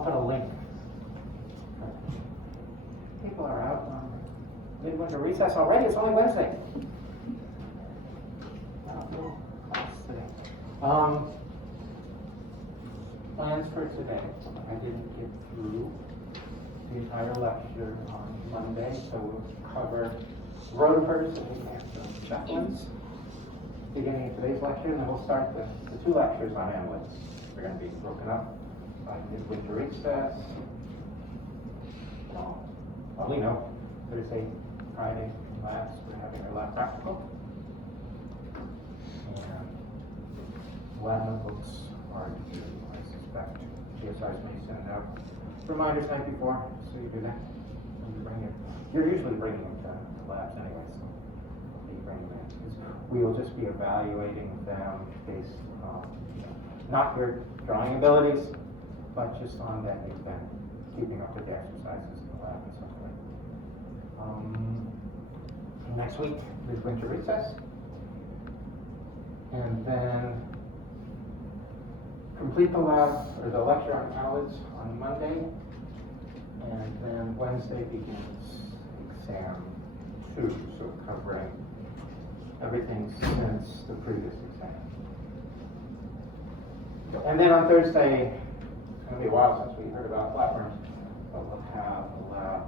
I'll put a link. People are out on midwinter recess already. It's only Wednesday. No class today. Plans for today. I didn't get through the entire lecture on Monday, so we'll cover rotifers and check-ins beginning of today's lecture, and then we'll start the two lectures on Annelida. They're going to be broken up by midwinter recess. Well, we know Thursday, Friday labs, we're having our lab practical. And lab notebooks are due, I suspect. GSIs may send out reminders night before, so you do that. And you bring it. You're usually bringing them to labs anyway, so you bring them in. We will just be evaluating them based on, not your drawing abilities, but just on that you've been keeping up with the exercises in the lab and stuff like that. Next week is winter recess. And then complete the lab, or the lecture on Annelids on Monday. And then Wednesday begins exam 2, so covering everything since the previous exam. And then on Thursday, it's going to be a while since we heard about flatworms, but we'll have a lab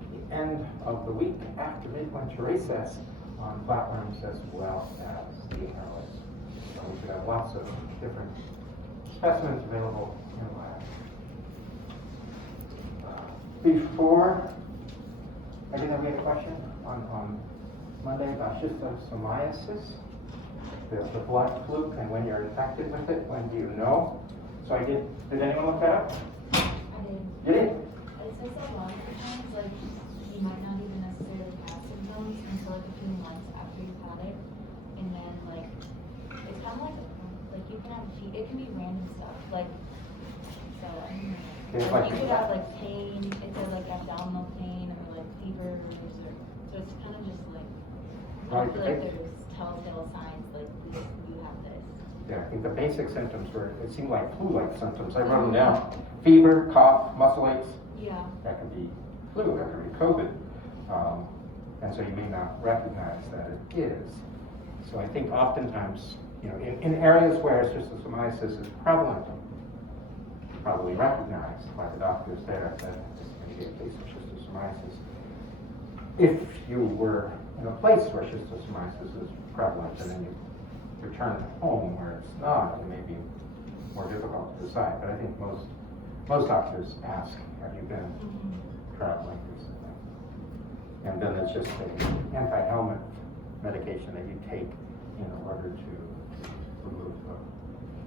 at the end of the week after midwinter recess on flatworms as well as the Annelids. So we should have lots of different specimens available in lab. Before I did have a question on Monday about schistosomiasis, the blood fluke, and when you're infected with it, when do you know? So I did anyone look that up? I did. You did? It says that a lot of times, like, you might not even necessarily have symptoms until like a few months after you've had it. And then, like, it's kind of like you can have, it can be random stuff. Like, so, like you could have, like, pain, it says, like, abdominal pain, or, like, fevers, or, so it's kind of just, like, I feel like there's telltale signs, like, you have this. Yeah, I think the basic symptoms were, it seemed like flu-like symptoms. I wrote them down. Fever, cough, muscle aches. Yeah. That could be flu, that could be COVID. And so you may not recognize that it is. So I think oftentimes, in areas where schistosomiasis is prevalent, probably recognized by the doctors there that this may be a case of schistosomiasis. If you were in a place where schistosomiasis is prevalent and then you return home where it's not, it may be more difficult to decide. But I think most doctors ask, have you been traveling recently? And then it's just an anti-helminth medication that you take in order to remove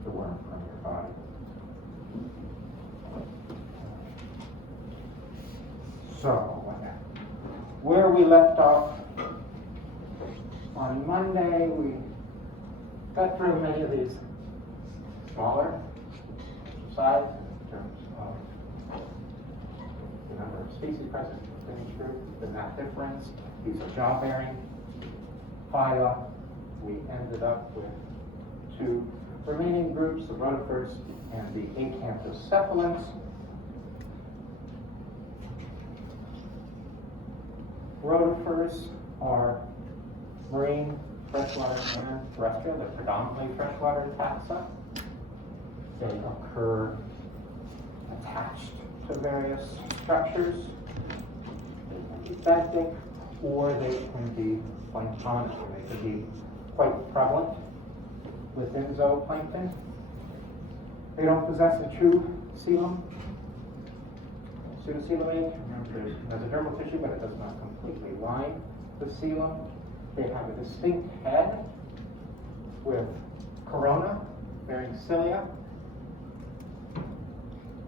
the worm from your body. So, where we left off on Monday, we got through many of these smaller size in terms of the number of species present in each group, the knot difference. These are jaw-bearing phyla. We ended up with 2 remaining groups, the rotifers and the acanthocephalans. Rotifers are marine, freshwater, and terrestrial. They're predominantly freshwater taxa. They occur attached to various structures. They can be benthic, or they can be planktonic. They can be quite prevalent within zooplankton. They don't possess a true coelom. Pseudocoelomate, remember, it has a dermal tissue, but it does not completely line the coelom. They have a distinct head with corona bearing cilia,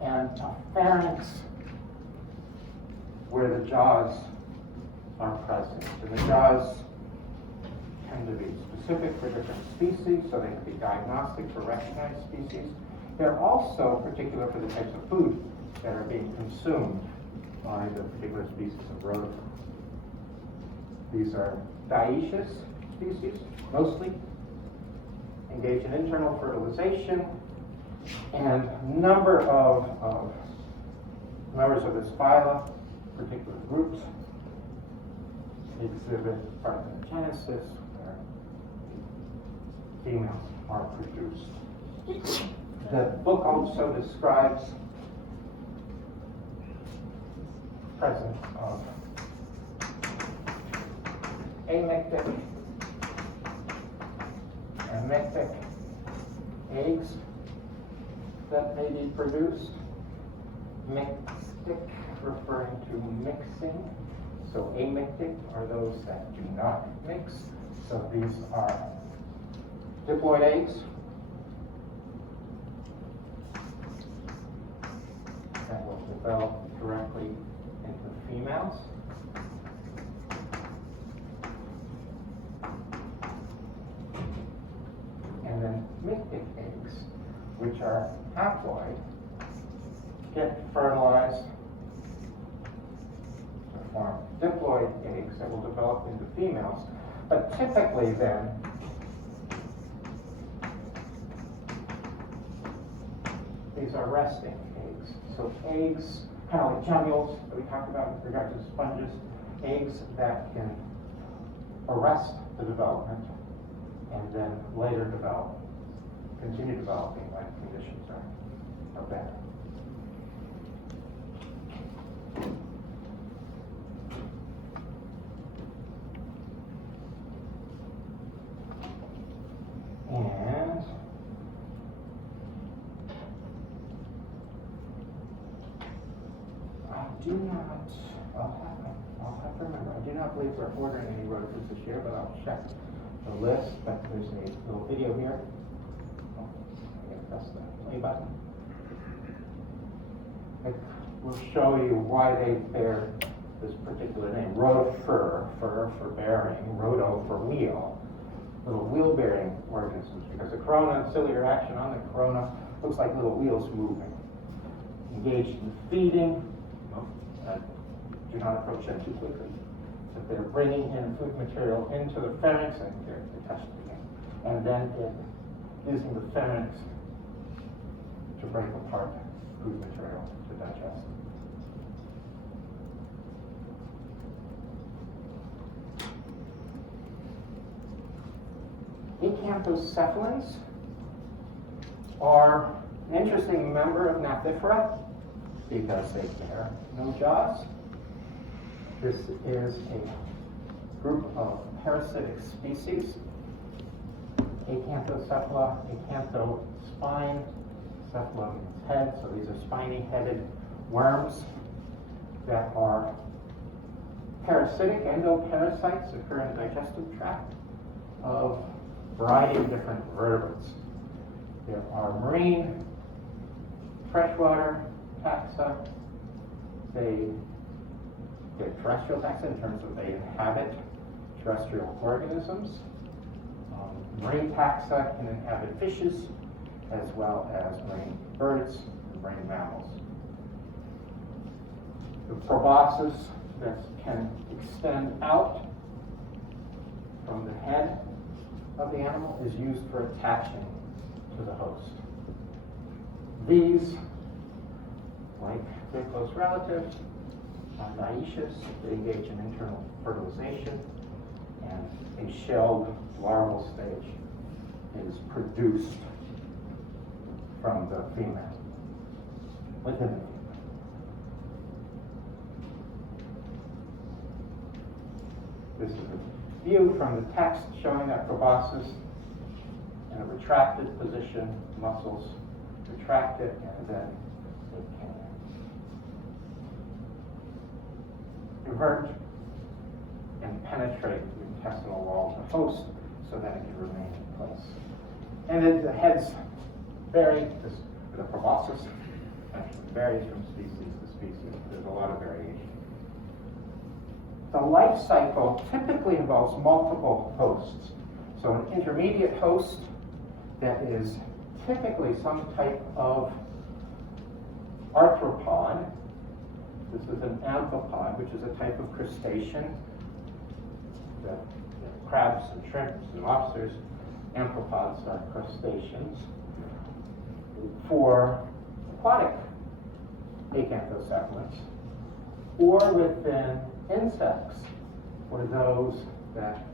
and a pharynx where the jaws are present. And the jaws tend to be specific for different species, so they can be diagnostic for recognized species. They're also particular for the types of food that are being consumed by the particular species of rotifer. These are dioecious species, mostly, engage in internal fertilization, And a number of members of this phyla, particular groups, exhibit parthenogenesis, where females are produced. The book also describes presence of amictic and mictic eggs that may be produced. Mixtic referring to mixing. So amictic are those that do not mix. So these are diploid eggs that will develop directly into females. And then mictic eggs, which are haploid, get fertilized to form diploid eggs that will develop into females. But typically then, these are resting eggs. So eggs, kind of like gemmules that we talked about with regard to sponges, eggs that can arrest the development and then later develop, continue developing when conditions are better. And I do not, I'll have to remember, I do not believe we're ordering any rotifers this year, but I'll check the list. But there's a little video here. Oh, I gotta press the play button. It will show you why they bear this particular name. Rotifer, fur for bearing, roto for wheel. Little wheel-bearing organisms, because the corona and ciliary action on the corona looks like little wheels moving. Engaged in feeding, do not approach them too quickly. So they're bringing in food material into the pharynx, and they're touched again. And then using the pharynx to break apart food material to digest. Acanthocephalans are an interesting member of Gnathifera because they bear no jaws. This is a group of parasitic species. Acanthocephala, acantho spine, cephala means head, so these are spiny-headed worms that are parasitic. Endoparasites occur in the digestive tract of a variety of different vertebrates. There are marine, freshwater taxa. They're terrestrial taxa in terms of they inhabit terrestrial organisms. Marine taxa can inhabit fishes as well as marine birds and marine mammals. The proboscis that can extend out from the head of the animal is used for attaching to the host. These, like their close relatives, dioecious, they engage in internal fertilization, and a shelled larval stage is produced from the female within the female. This is a view from the text showing that proboscis in a retracted position, muscles retract it, and then it can diverge and penetrate the intestinal wall of the host so that it can remain in place. And then the heads vary, the proboscis varies from species to species. There's a lot of variation. The life cycle typically involves multiple hosts. So an intermediate host that is typically some type of arthropod. This is an amphipod, which is a type of crustacean. The crabs and shrimps and lobsters, amphipods are crustaceans. for aquatic acanthocephalans, or within insects for those that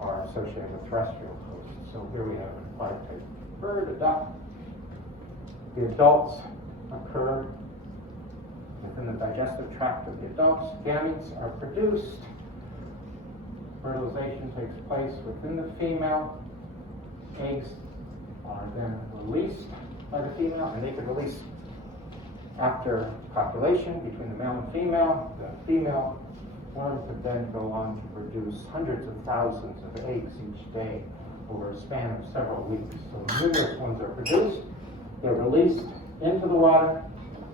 are associated with terrestrial hosts. So here we have an aquatic type bird, a duck. The adults occur within the digestive tract of the adults. Gametes are produced. Fertilization takes place within the female. Eggs are then released by the female, and they can release after copulation between the male and female. The female worm could then go on to produce hundreds of thousands of eggs each day over a span of several weeks. So numerous ones are produced. They're released into the water,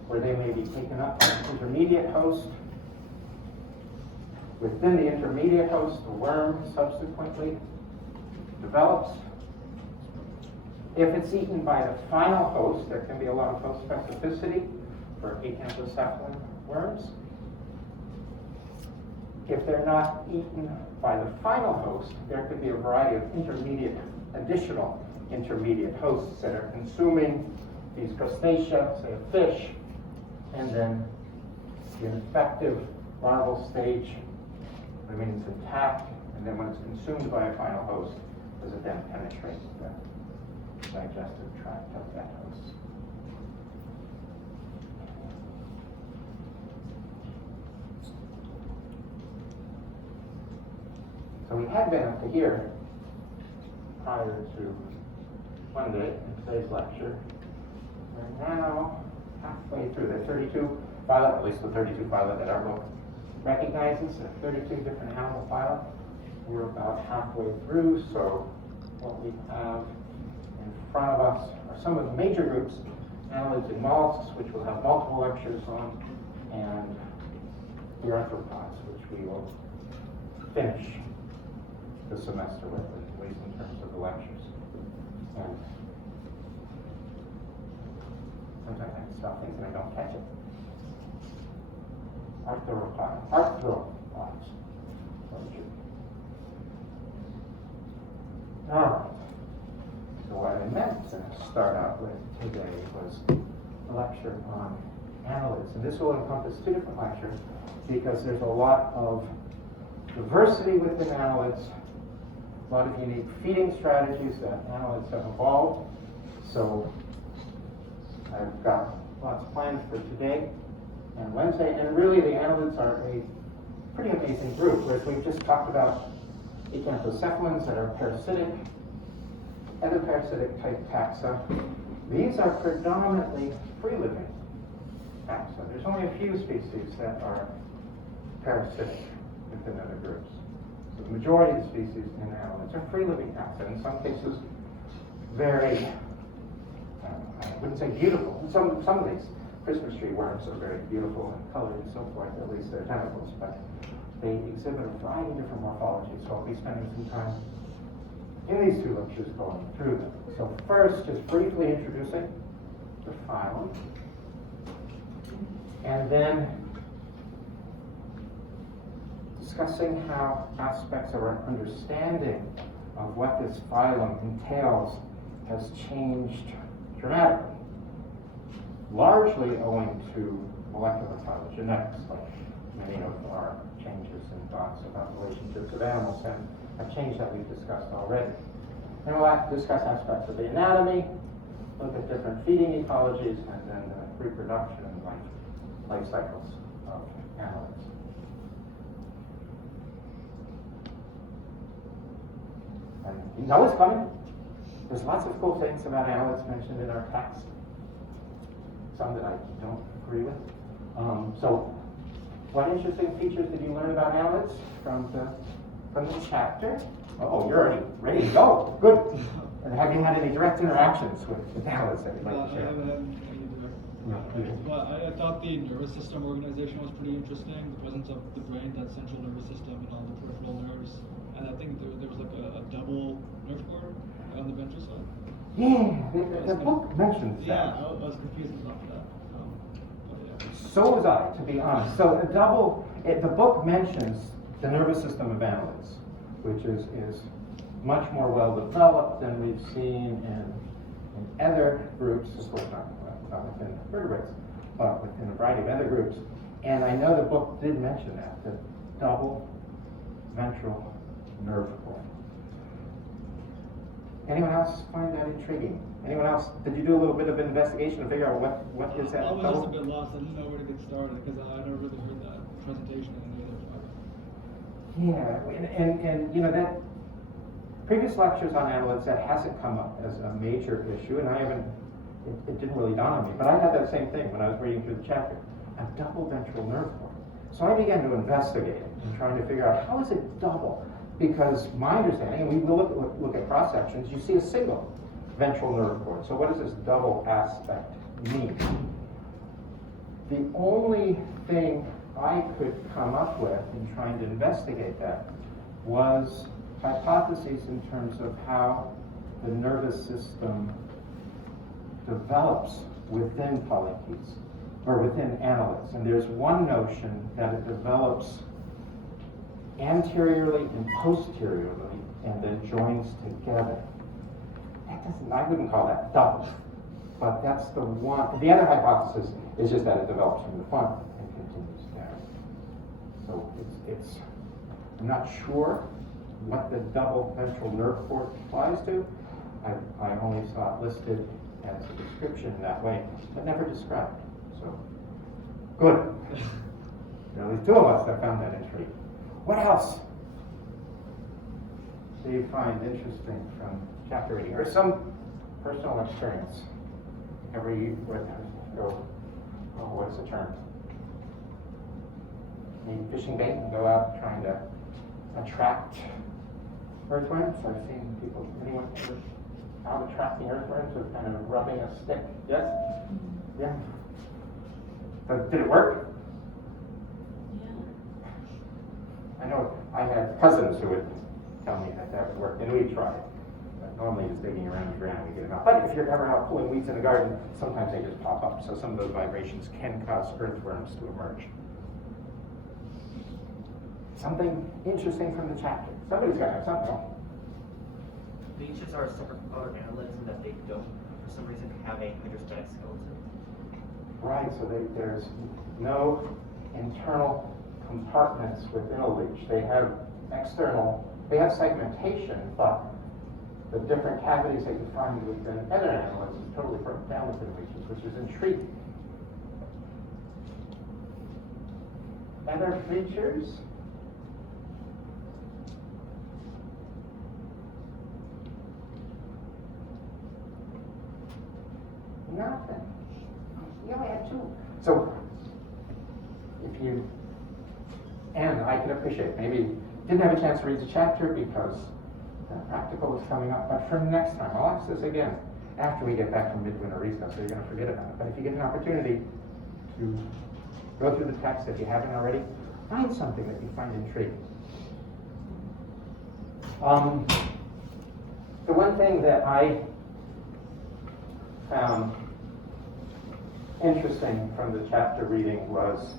where they may be taken up by an intermediate host. Within the intermediate host, the worm subsequently develops. If it's eaten by the final host, there can be a lot of host specificity for acanthocephalan worms. If they're not eaten by the final host, there could be a variety of additional intermediate hosts that are consuming these crustacea, say a fish, and then the infective larval stage remains intact, and then when it's consumed by a final host, does it then penetrate the digestive tract of that host. So we had been up to here prior to Monday in today's lecture. We're now halfway through the 32 phyla, at least the 32 phyla that our book recognizes, the 32 different animal phyla. We're about halfway through, so what we have in front of us are some of the major groups, annelids and mollusks, which we'll have multiple lectures on, and the arthropods, which we will finish the semester with, at least in terms of the lectures. And sometimes I stop thinking I don't catch it. Arthropods. All right. So what I meant to start out with today was a lecture on annelids. And this will encompass two different lectures because there's a lot of diversity within annelids, a lot of unique feeding strategies that annelids have evolved. So I've got lots planned for today and Wednesday. And really the annelids are a pretty amazing group. Whereas we've just talked about acanthocephalans that are parasitic, endoparasitic type taxa. These are predominantly free-living taxa. There's only a few species that are parasitic within other groups. So the majority of the species in annelids are free-living taxa. In some cases, very, I wouldn't say beautiful. Some of these Christmas tree worms are very beautiful and colored and so forth, at least their tentacles, but they exhibit a variety of different morphologies. So I'll be spending some time in these two lectures going through them. So first, just briefly introducing the phylum, and then discussing how aspects of our understanding of what this phylum entails has changed dramatically, largely owing to molecular phylogenetics, like many of our changes in thoughts about relationships of animals have changed that we've discussed already. And we'll discuss aspects of the anatomy, look at different feeding ecologies, and then the reproduction and life cycles of annelids. And you know it's coming. There's lots of cool things about annelids mentioned in our text. Some that I don't agree with. So what interesting features did you learn about annelids from the chapter? Oh, you're already ready to go. Good. And have you had any direct interactions with annelids that you'd like to share? I haven't had any direct. But I thought the nervous system organization was pretty interesting. The presence of the brain, that central nervous system, and all the peripheral nerves. And I think there was like a double nerve cord on the ventral side. Yeah, the book mentions that. Yeah, I was confused about that. Yeah. So was I, to be honest. So the book mentions the nervous system of annelids, which is much more well developed than we've seen in in other groups, of course not within vertebrates, but within a variety of other groups. And I know the book did mention that, the double ventral nerve cord. Anyone else find that intriguing? Anyone else? Did you do a little bit of investigation to figure out what is that? I was double? just a bit lost. I didn't know where to get started because I never really heard that presentation in any other class. Yeah, and you know that previous lectures on annelids, that hasn't come up as a major issue, and it didn't really dawn on me, but I had that same thing when I was reading through the chapter, a double ventral nerve cord. So I began to investigate it and trying to figure out how is it double? Because my understanding, and we will look at cross sections, you see a single ventral nerve cord. So what does this double aspect mean? The only thing I could come up with in trying to investigate that was hypotheses in terms of how the nervous system develops within polypes or within annelids. And there's one notion that it develops anteriorly and posteriorly and then joins together. I wouldn't call that double, but that's the one. The other hypothesis is just that it develops from the front and continues down. So I'm not sure what the double ventral nerve cord applies to. I only saw it listed as a description that way, but never described. So, good. There are at least two of us that found that intriguing. What else do you find interesting from chapter reading, or some personal experience? What's the term? Need fishing bait and go out trying to attract earthworms? I've seen people, anyone ever out attracting earthworms with kind of rubbing a stick? Yes? Yeah. But did it work? Yeah. I know I had cousins who would tell me that would work, and we tried. But normally just digging around the ground we get them out. But if you're ever out pulling weeds in the garden, sometimes they just pop up. So some of those vibrations can cause earthworms to emerge. Something interesting from the chapter. Somebody's got to have something. Leeches are a separate part of annelids in that they don't, for some reason, have a hydrostatic skeleton. Right, so there's no internal compartments within a leech. They have segmentation, but the different cavities that you find within other annelids is totally broken down within leeches, which is intriguing. Other features? Nothing. You only had two. So, and I can appreciate, maybe didn't have a chance to read the chapter because the practical is coming up, but for next time, I'll ask this again after we get back from midwinter recess, so you're going to forget about it. But if you get an opportunity to go through the text, if you haven't already, find something that you find intriguing. The one thing that I found interesting from the chapter reading was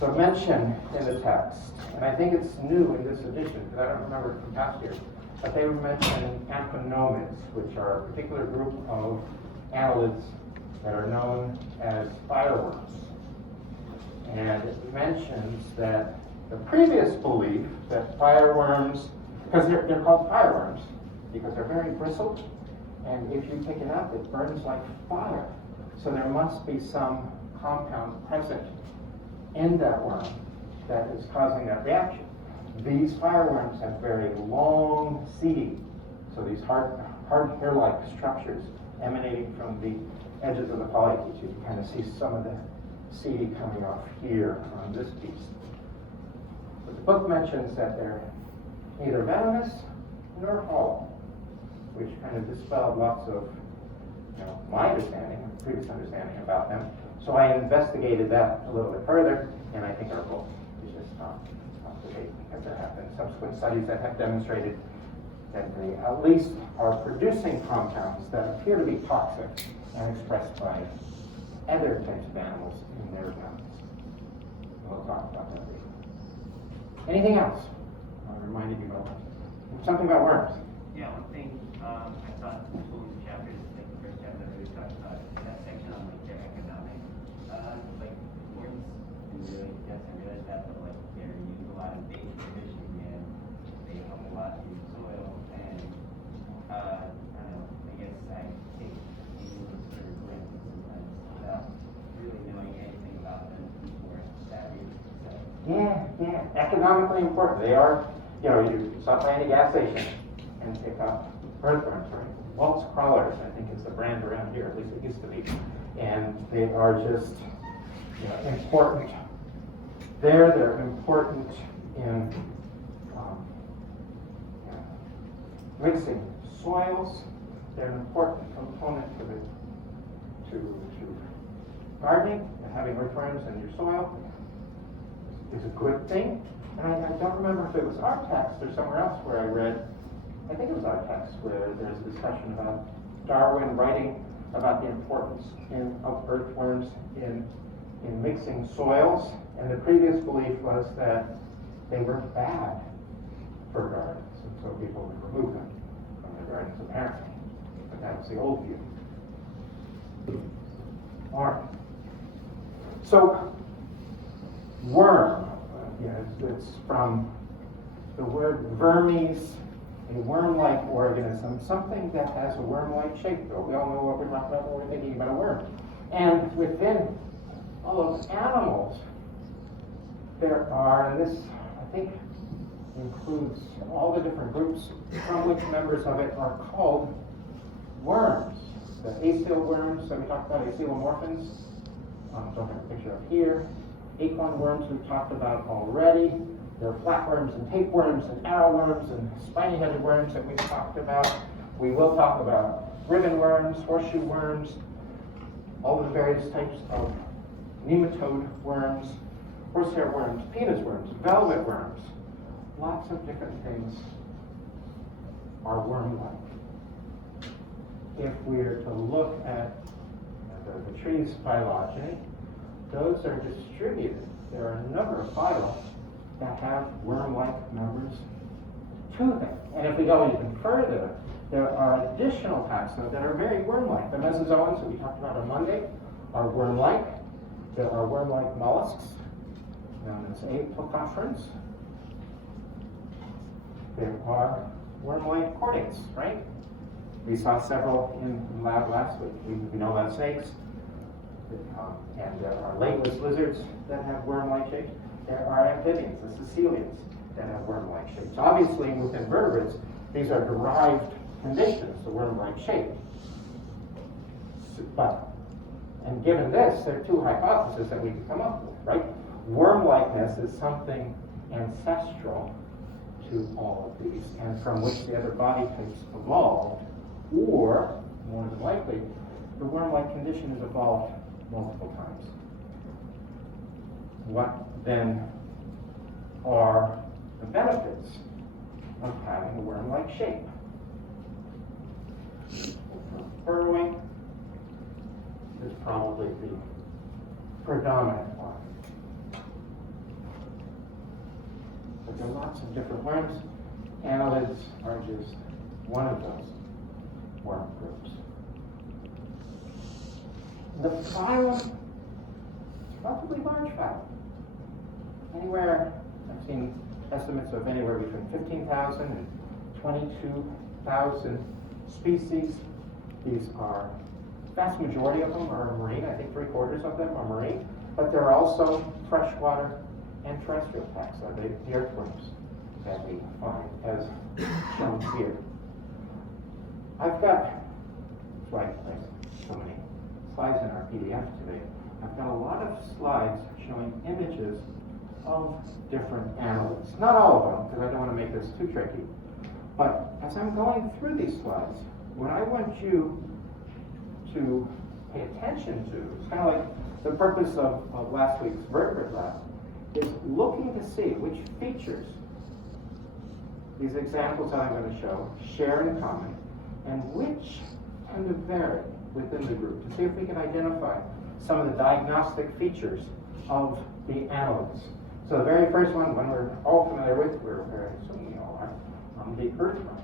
the mention in the text, and I think it's new in this edition, because I don't remember it from past years, but they mention anthonomids, which are a particular group of annelids that are known as fireworms. And it mentions that the previous belief that fireworms, because they're called fireworms, because they're very bristled, and if you pick it up, it burns like fire. So there must be some compound present in that worm that is causing that reaction. These fireworms have very long seeding, so these hard hair-like structures emanating from the edges of the polypes. You can kind of see some of the seeding coming off here on this piece. But the book mentions that they're neither venomous nor hollow, which kind of dispelled lots of my understanding, previous understanding about them. So I investigated that a little bit further, and I think our book is just not up to date, because there have been subsequent studies that have demonstrated that they at least are producing compounds that appear to be toxic and expressed by other types of animals in their gums. We'll talk about that later. Anything else? I reminded you about something about worms. Yeah, one thing I thought was cool in the chapter economically important. They are, you stop by any gas station and pick up earthworms, right? Waltz crawlers, I think is the brand around here, at least it used to be. And they are just, important. They're important in mixing soils. They're an important component to gardening, and having earthworms in your soil is a good thing. And I don't remember if it was our text or somewhere else where I read, I think it was our text, where there's a discussion about Darwin writing about the importance of earthworms in mixing soils. And the previous belief was that they were bad for gardens, and so people would remove them from their gardens apparently. But that was the old view. All right. So, worm, it's from the word vermes, a worm-like organism, something that has a worm-like shape. We all know what we're talking about when we're thinking about a worm. And within all of animals, there are, and this, I think, includes all the different groups from which members of it are called worms. The acyl worms that we talked about, acylomorphins, don't have a picture up here. Acorn worms we've talked about already. There are flatworms and tapeworms and arrowworms and spiny-headed worms that we've talked about. We will talk about ribbon worms, horseshoe worms, all the various types of nematode worms, horsehair worms, penis worms, velvet worms. Lots of different things are worm-like. If we are to look at the tree's phylogeny, those are distributed. There are a number of phyla that have worm-like members to them. And if we go even further, there are additional taxa that are very worm-like. The mesozoans that we talked about on Monday are worm-like. There are worm-like mollusks, known as aplacophorans. There are worm-like chordates, right? We saw several in lab last week. We know about snakes. And there are legless lizards that have worm-like shapes. There are amphibians, the caecilians, that have worm-like shapes. Obviously, with invertebrates, these are derived conditions, the worm-like shape. And given this, there are two hypotheses that we can come up with, right? Worm-likeness is something ancestral to all of these, and from which the other body types evolved, or, more than likely, the worm-like condition has evolved multiple times. What then are the benefits of having a worm-like shape? Burrowing is probably the predominant one. But there are lots of different worms. Annelids are just one of those worm groups. The phylum, relatively large phylum. Anywhere, I've seen estimates of anywhere between 15,000 and 22,000 species. These are, vast majority of them are marine. I think 3/4 of them are marine. But there are also freshwater and terrestrial taxa, the earthworms that we find, as shown here. I've got, that's why there's so many slides in our PDF today. I've got a lot of slides showing images of different annelids. Not all of them, because I don't want to make this too tricky. But as I'm going through these slides, what I want you to pay attention to, it's kind of like the purpose of last week's vertebrate lab, is looking to see which features these examples that I'm going to show share in common, and which tend to vary within the group, to see if we can identify some of the diagnostic features of the annelids. So the very first one we're all familiar with, we're very assuming we all are, the earthworm.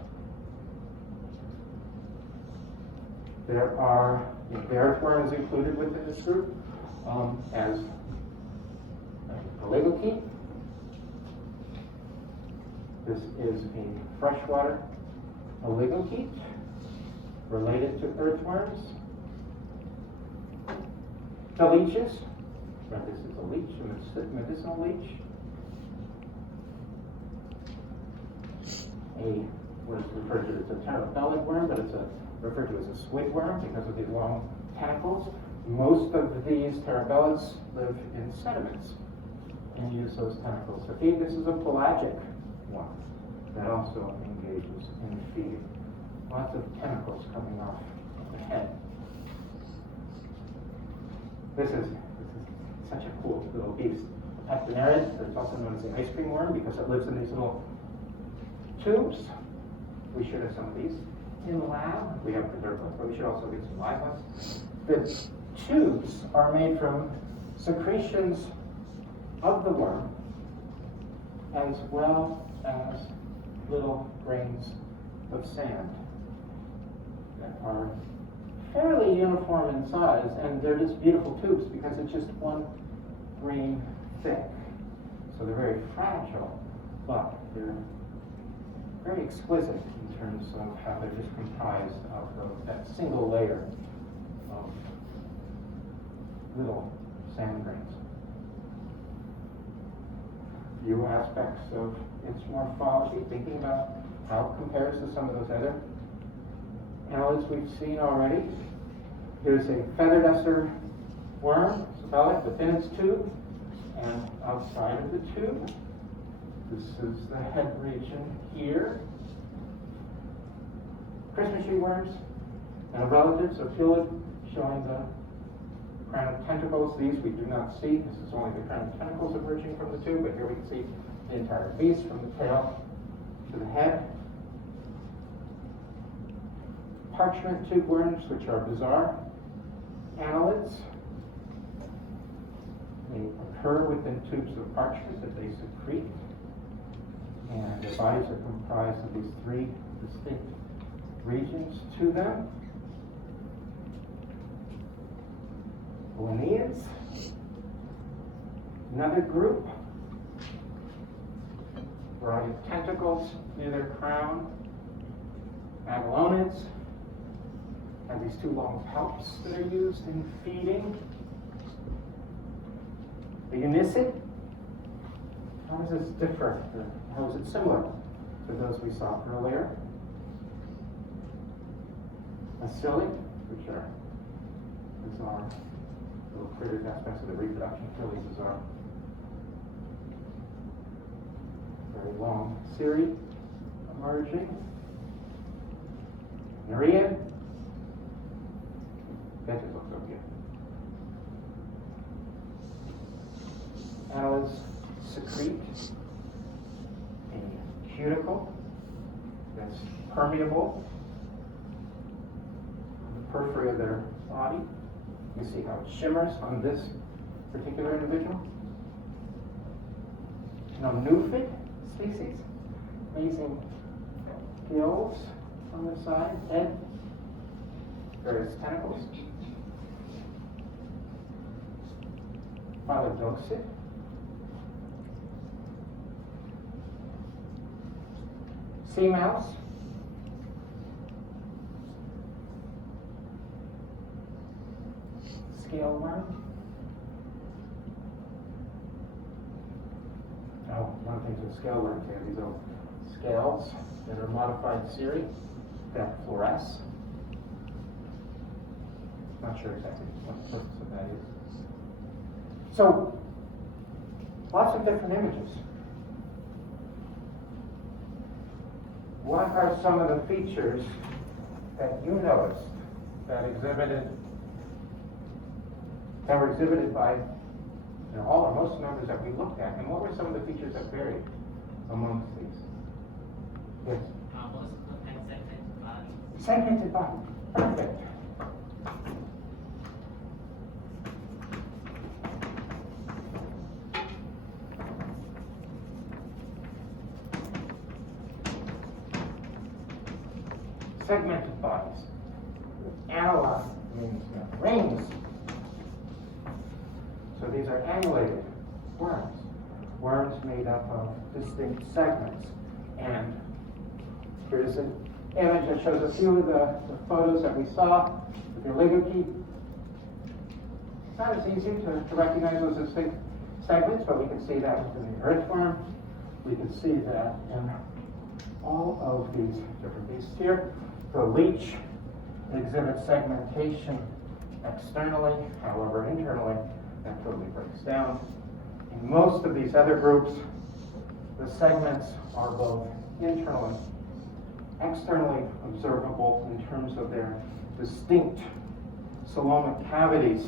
There are, the earthworm is included within this group as a oligochaete. This is a freshwater oligochaete related to earthworms. The leeches, this is a leech, a medicinal leech. what is referred to as a terabellid worm, but it's referred to as a squid worm because of these long tentacles. Most of these terabellids live in sediments and use those tentacles to feed. This is a pelagic one that also engages in feeding. Lots of tentacles coming off of the head. This is such a cool little beast. Actinarid, it's also known as the ice cream worm because it lives in these little tubes. We should have some of these in the lab. We have preserved ones, but we should also get some live ones. The tubes are made from secretions of the worm as well as little grains of sand that are fairly uniform in size, and they're just beautiful tubes because it's just one grain thick. So they're very fragile, but they're very exquisite in terms of how they're just comprised of that single layer of little sand grains. Few aspects of its morphology, thinking about how it compares to some of those other annelids we've seen already. Here's a feather duster worm, cephalic, within its tube, and outside of the tube. This is the head region here. Christmas tree worms and relatives are fluid, showing the crown of tentacles. These we do not see. This is only the crown of tentacles emerging from the tube, but here we can see the entire beast from the tail to the head. Parchment tube worms, which are bizarre annelids. They occur within tubes of parchment that they secrete, and their bodies are comprised of these three distinct regions to them. Lineates, another group, variety of tentacles near their crown. Agalonids have these two long palps that are used in feeding. The unicid, how does this differ? Or how is it similar to those we saw earlier? Bacilli, which are bizarre little critters, aspects of the reproduction, really bizarre. Very long series emerging. Nereid. That just looks so good. Annelids secrete a cuticle that's permeable on the periphery of their body. You see how it shimmers on this particular individual. Now, Nufid species, amazing gills on the side, head, various tentacles. Phylodoxid. Sea mouse. Scale worm. Oh, one of the things with scale worms, they have these little scales that are modified series that fluoresce. Not sure exactly what the purpose of that is. So, lots of different images. What are some of the features that you noticed that were exhibited by all or most numbers that we looked at? And what were some of the features that varied amongst these? Yes? Most of them had segmented bodies. Segmented body. Perfect. Segmented bodies. Analog means rings. So these are annulated worms. Worms made up of distinct segments. And here's an image that shows a few of the photos that we saw with your Lego key. It's not as easy to recognize those distinct segments, but we can see that within the earthworm. We can see that in all of these different beasts here. The leech exhibits segmentation externally, however internally that totally breaks down. In most of these other groups, the segments are both internally, externally observable in terms of their distinct coelomic cavities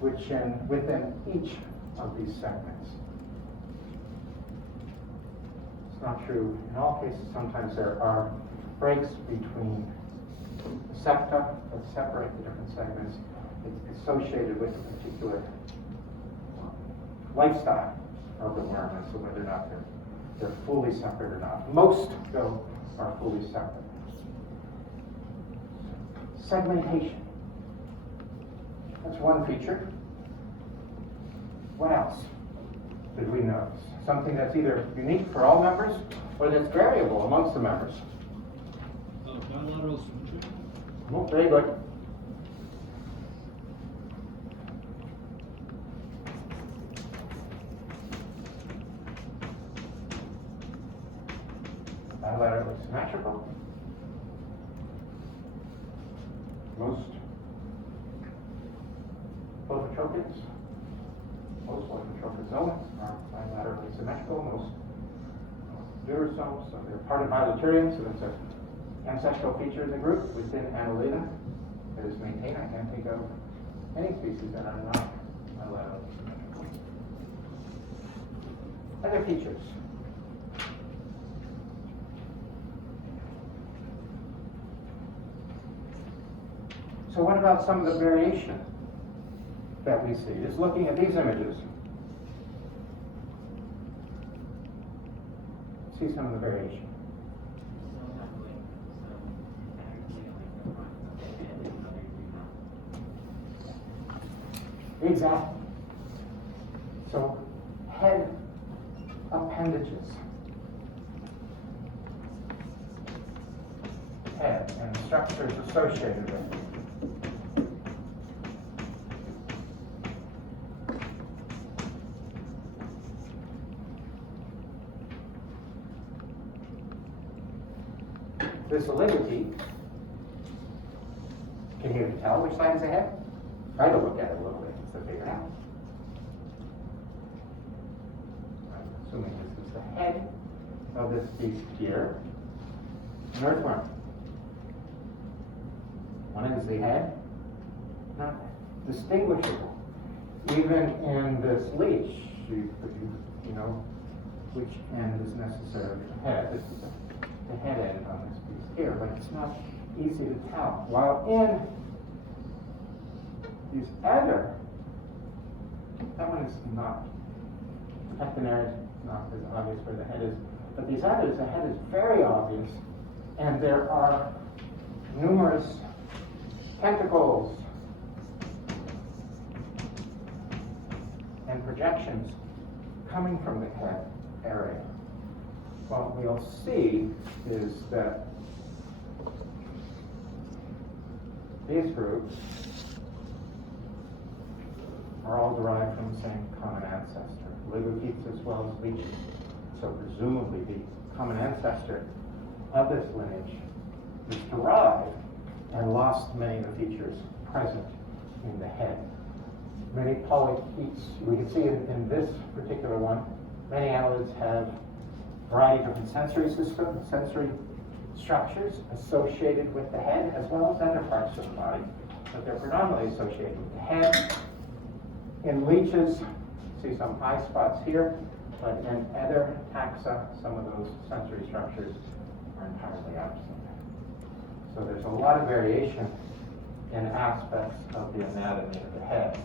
within each of these segments. It's not true in all cases. Sometimes there are breaks between the septa that separate the different segments. It's associated with a particular lifestyle of the worm as to whether or not they're fully separate or not. Most, though, are fully separate. Segmentation. That's one feature. What else did we notice? Something that's either unique for all members or that's variable amongst the members. Bilateral symmetry. Oh, very good. Bilaterally symmetrical. Most phototropics, most phototropizomes are bilaterally symmetrical. Most virusomes, so they're part of bilaterium, so that's an ancestral feature of the group within Annelida that is maintained. I can't think of any species that are not bilaterally symmetrical. Other features. So what about some of the variation that we see? Just looking at these images. See some of the variation. Exactly. So head appendages. Head and structures associated with it. This oligotete, can you tell which side is the head? Try to look at it a little bit to figure it out. I'm assuming this is the head of this beast here, an earthworm. One is the head, not distinguishable. Even in this leech, you know which end is necessarily the head. This is the head end on this piece here, but it's not easy to tell. While in these other, that one is not, the pectinary is not as obvious where the head is, but these others, the head is very obvious, and there are numerous tentacles and projections coming from the head area. What we'll see is that these groups are all derived from the same common ancestor, oligothetes as well as leeches. So presumably the common ancestor of this lineage is derived and lost many of the features present in the head. Many polychaetes, we can see in this particular one, many annelids have a variety of different sensory systems, sensory structures associated with the head as well as other parts of the body, but they're predominantly associated with the head. In leeches, see some eye spots here, but in other taxa, some of those sensory structures are entirely absent. So there's a lot of variation in aspects of the anatomy of the head.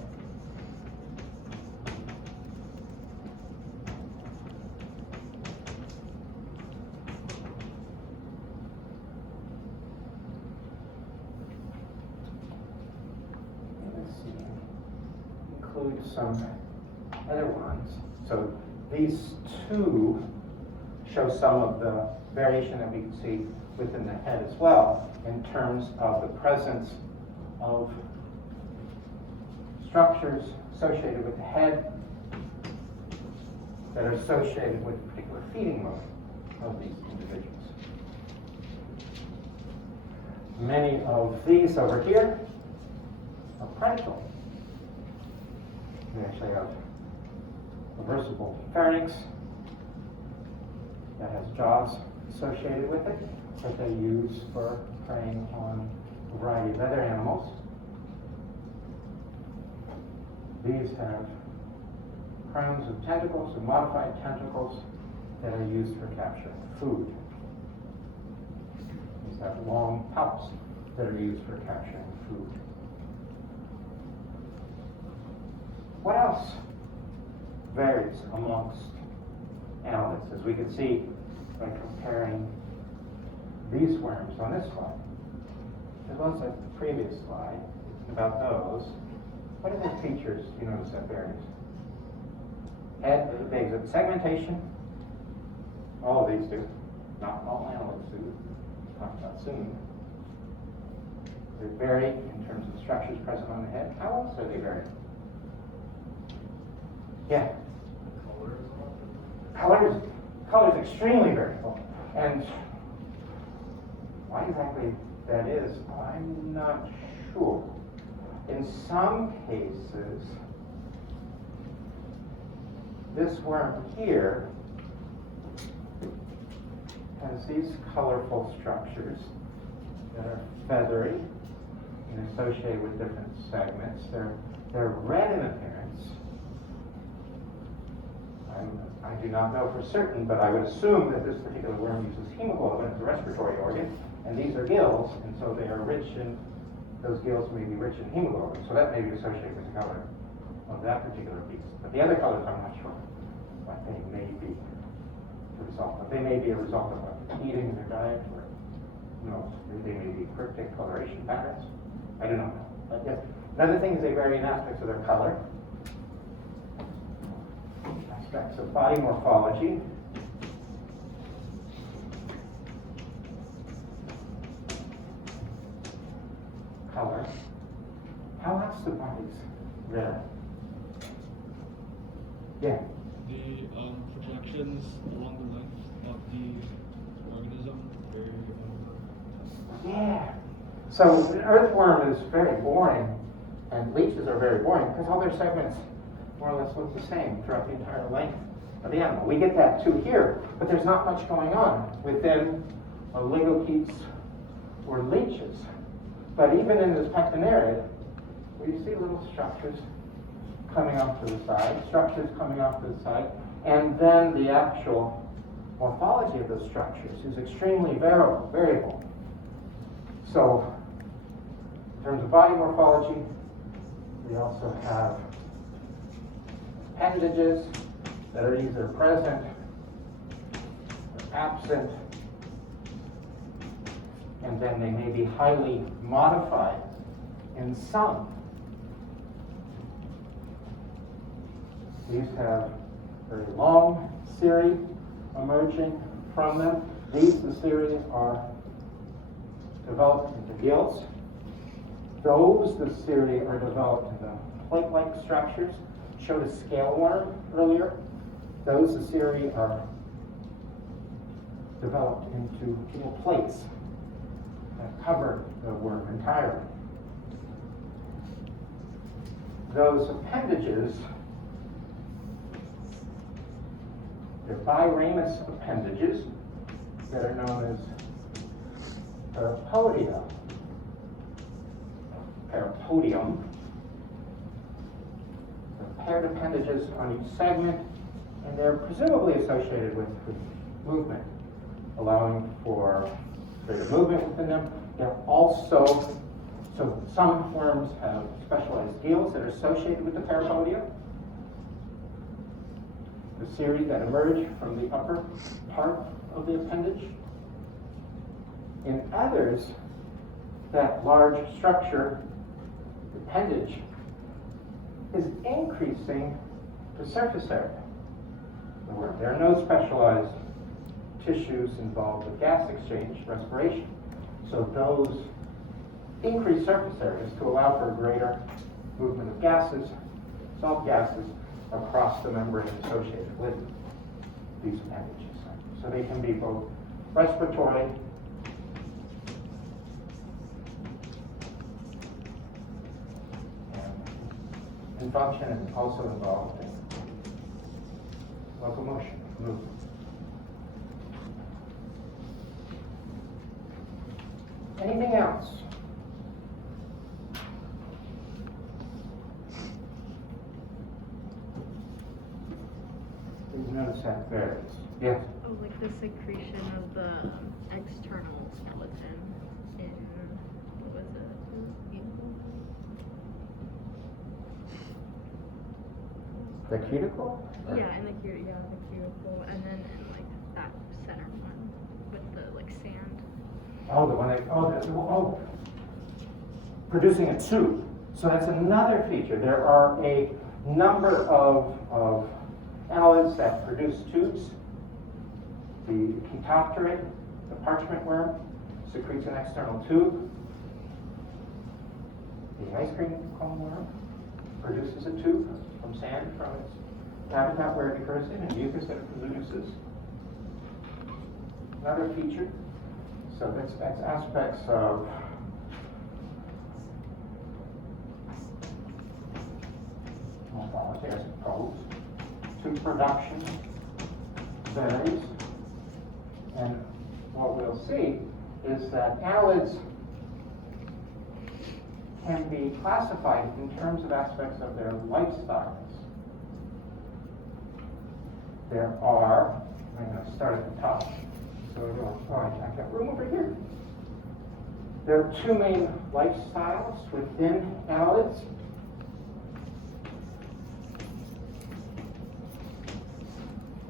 Let's see, include some other ones. So these two show some of the variation that we can see within the head as well, in terms of the presence of structures associated with the head that are associated with a particular feeding mode of these individuals. Many of these over here are parental. They actually have reversible pharynx that has jaws associated with it that they use for preying on a variety of other animals. These have crowns of tentacles, of modified tentacles that are used for capturing food. These have long palps that are used for capturing food. What else varies amongst annelids? As we can see by comparing these worms on this slide, as well as the previous slide about those, what are the features you notice that varies? Head, there's segmentation. All of these do. Not all annelids do. We'll talk about soon. They vary in terms of structures present on the head. How else are they varied? Yeah. Colors extremely variable. And why exactly that is, I'm not sure. In some cases, this worm here has these colorful structures that are feathery and associated with different segments. They're red in appearance. I do not know for certain, but I would assume that this particular worm uses hemoglobin as a respiratory organ, and these are gills, and so they are rich in, those gills may be rich in hemoglobin, so that may be associated with the color of that particular piece. But the other colors, I'm not sure what they may be the result of. They may be a result of eating in their diet, or they may be cryptic coloration patterns. I do not know. But yes, another thing is they vary in aspects of their color. Aspects of body morphology. Color. How else do bodies vary? Yeah. The projections along the length of the organism vary. Yeah. So an earthworm is very boring, and leeches are very boring because all their segments more or less look the same throughout the entire length of the animal. We get that too here, but there's not much going on within oligochaetes or leeches. But even in this pectinaria, we see little structures coming off to the side, and then the actual morphology of those structures is extremely variable. So, in terms of body morphology, we also have appendages that are either present or absent, and then they may be highly modified in some. These have very long cirri emerging from them. The cirri are developed into gills. The cirri are developed into plate-like structures. Showed a scale worm earlier. The cirri are developed into little plates that cover the worm entirely. Those appendages, they're biramous appendages that are known as parapodium. Paired appendages on each segment, and they're presumably associated with movement, allowing for greater movement within them. They're also, so some worms have specialized gills that are associated with the parapodia, the cirri that emerge from the upper part of the appendage. In others, that large structure, the appendage, is increasing the surface area of the worm. There are no specialized tissues involved with gas exchange, respiration. So those increased surface areas to allow for greater movement of gases, solid gases, across the membrane associated with these appendages. So they can be both respiratory And function is also involved in locomotion, movement. Anything else? Please notice that varies. Yes? Oh, like the secretion of the external skeleton in, what was it? The cuticle? Or- Yeah, in the cuticle, and then in like that center one with the like sand. Oh, the one that, producing a tube. So that's another feature. There are a number of annelids that produce tubes. The Ketopterid, the parchment worm, secretes an external tube. The ice cream cone worm produces a tube from sand from its habitat where it occurs in, and mucus that it produces. Another feature. So that's aspects of morphology, I suppose. Tube production varies. And what we'll see is that annelids can be classified in terms of aspects of their lifestyles. There are, I'm going to start at the top. So I've got room over here. There are two main lifestyles within annelids.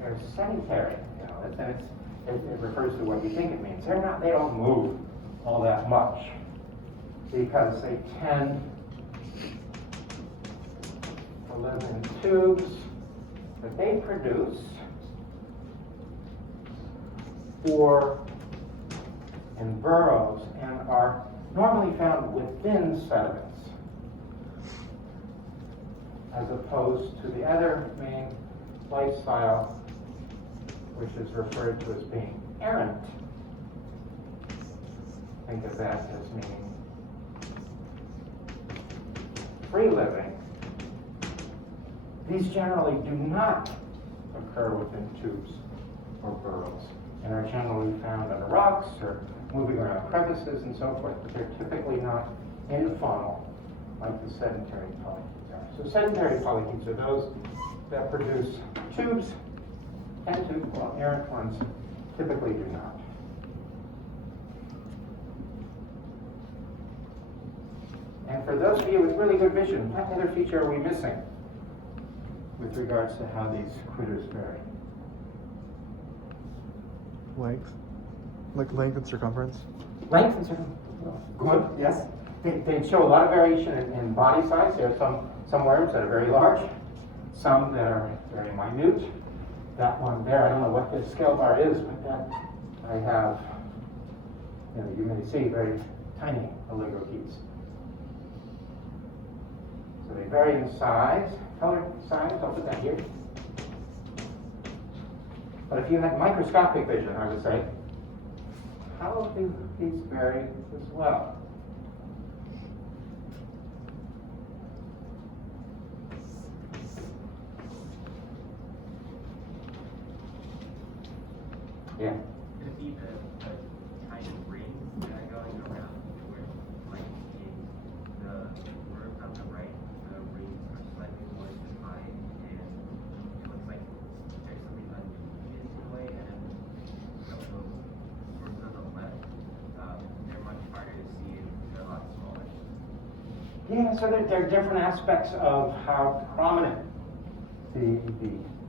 There's sedentary annelids, and it refers to what you think it means. They don't move all that much because they tend to live in tubes that they produce or in burrows and are normally found within sediments, as opposed to the other main lifestyle, which is referred to as being errant. Think of that as meaning free living. These generally do not occur within tubes or burrows, and are generally found under rocks or moving around crevices and so forth, but they're typically not in faunal like the sedentary polychaetes are. So sedentary polychaetes are those that produce tubes, and while errant ones typically do not. And for those of you with really good vision, what other feature are we missing with regards to how these critters vary? Length? Like length and circumference? Length and circumference. Good, yes. They show a lot of variation in body size. There are some worms that are very large, some that are very minute. That one there, I don't know what the scale bar is, but that I have, you may see very tiny oligochaetes. So they vary in size, color, size, I'll put that here. But if you had microscopic vision, I would say, how do these vary as well? Yeah. Could it be the kind of rings that are going around where, like, in the worm on the right, the rings are slightly more defined, and it looks like there's something unfused in a way, and then some of those worms on the left, they're much harder to see and they're a lot smaller. Yeah, so there are different aspects of how prominent the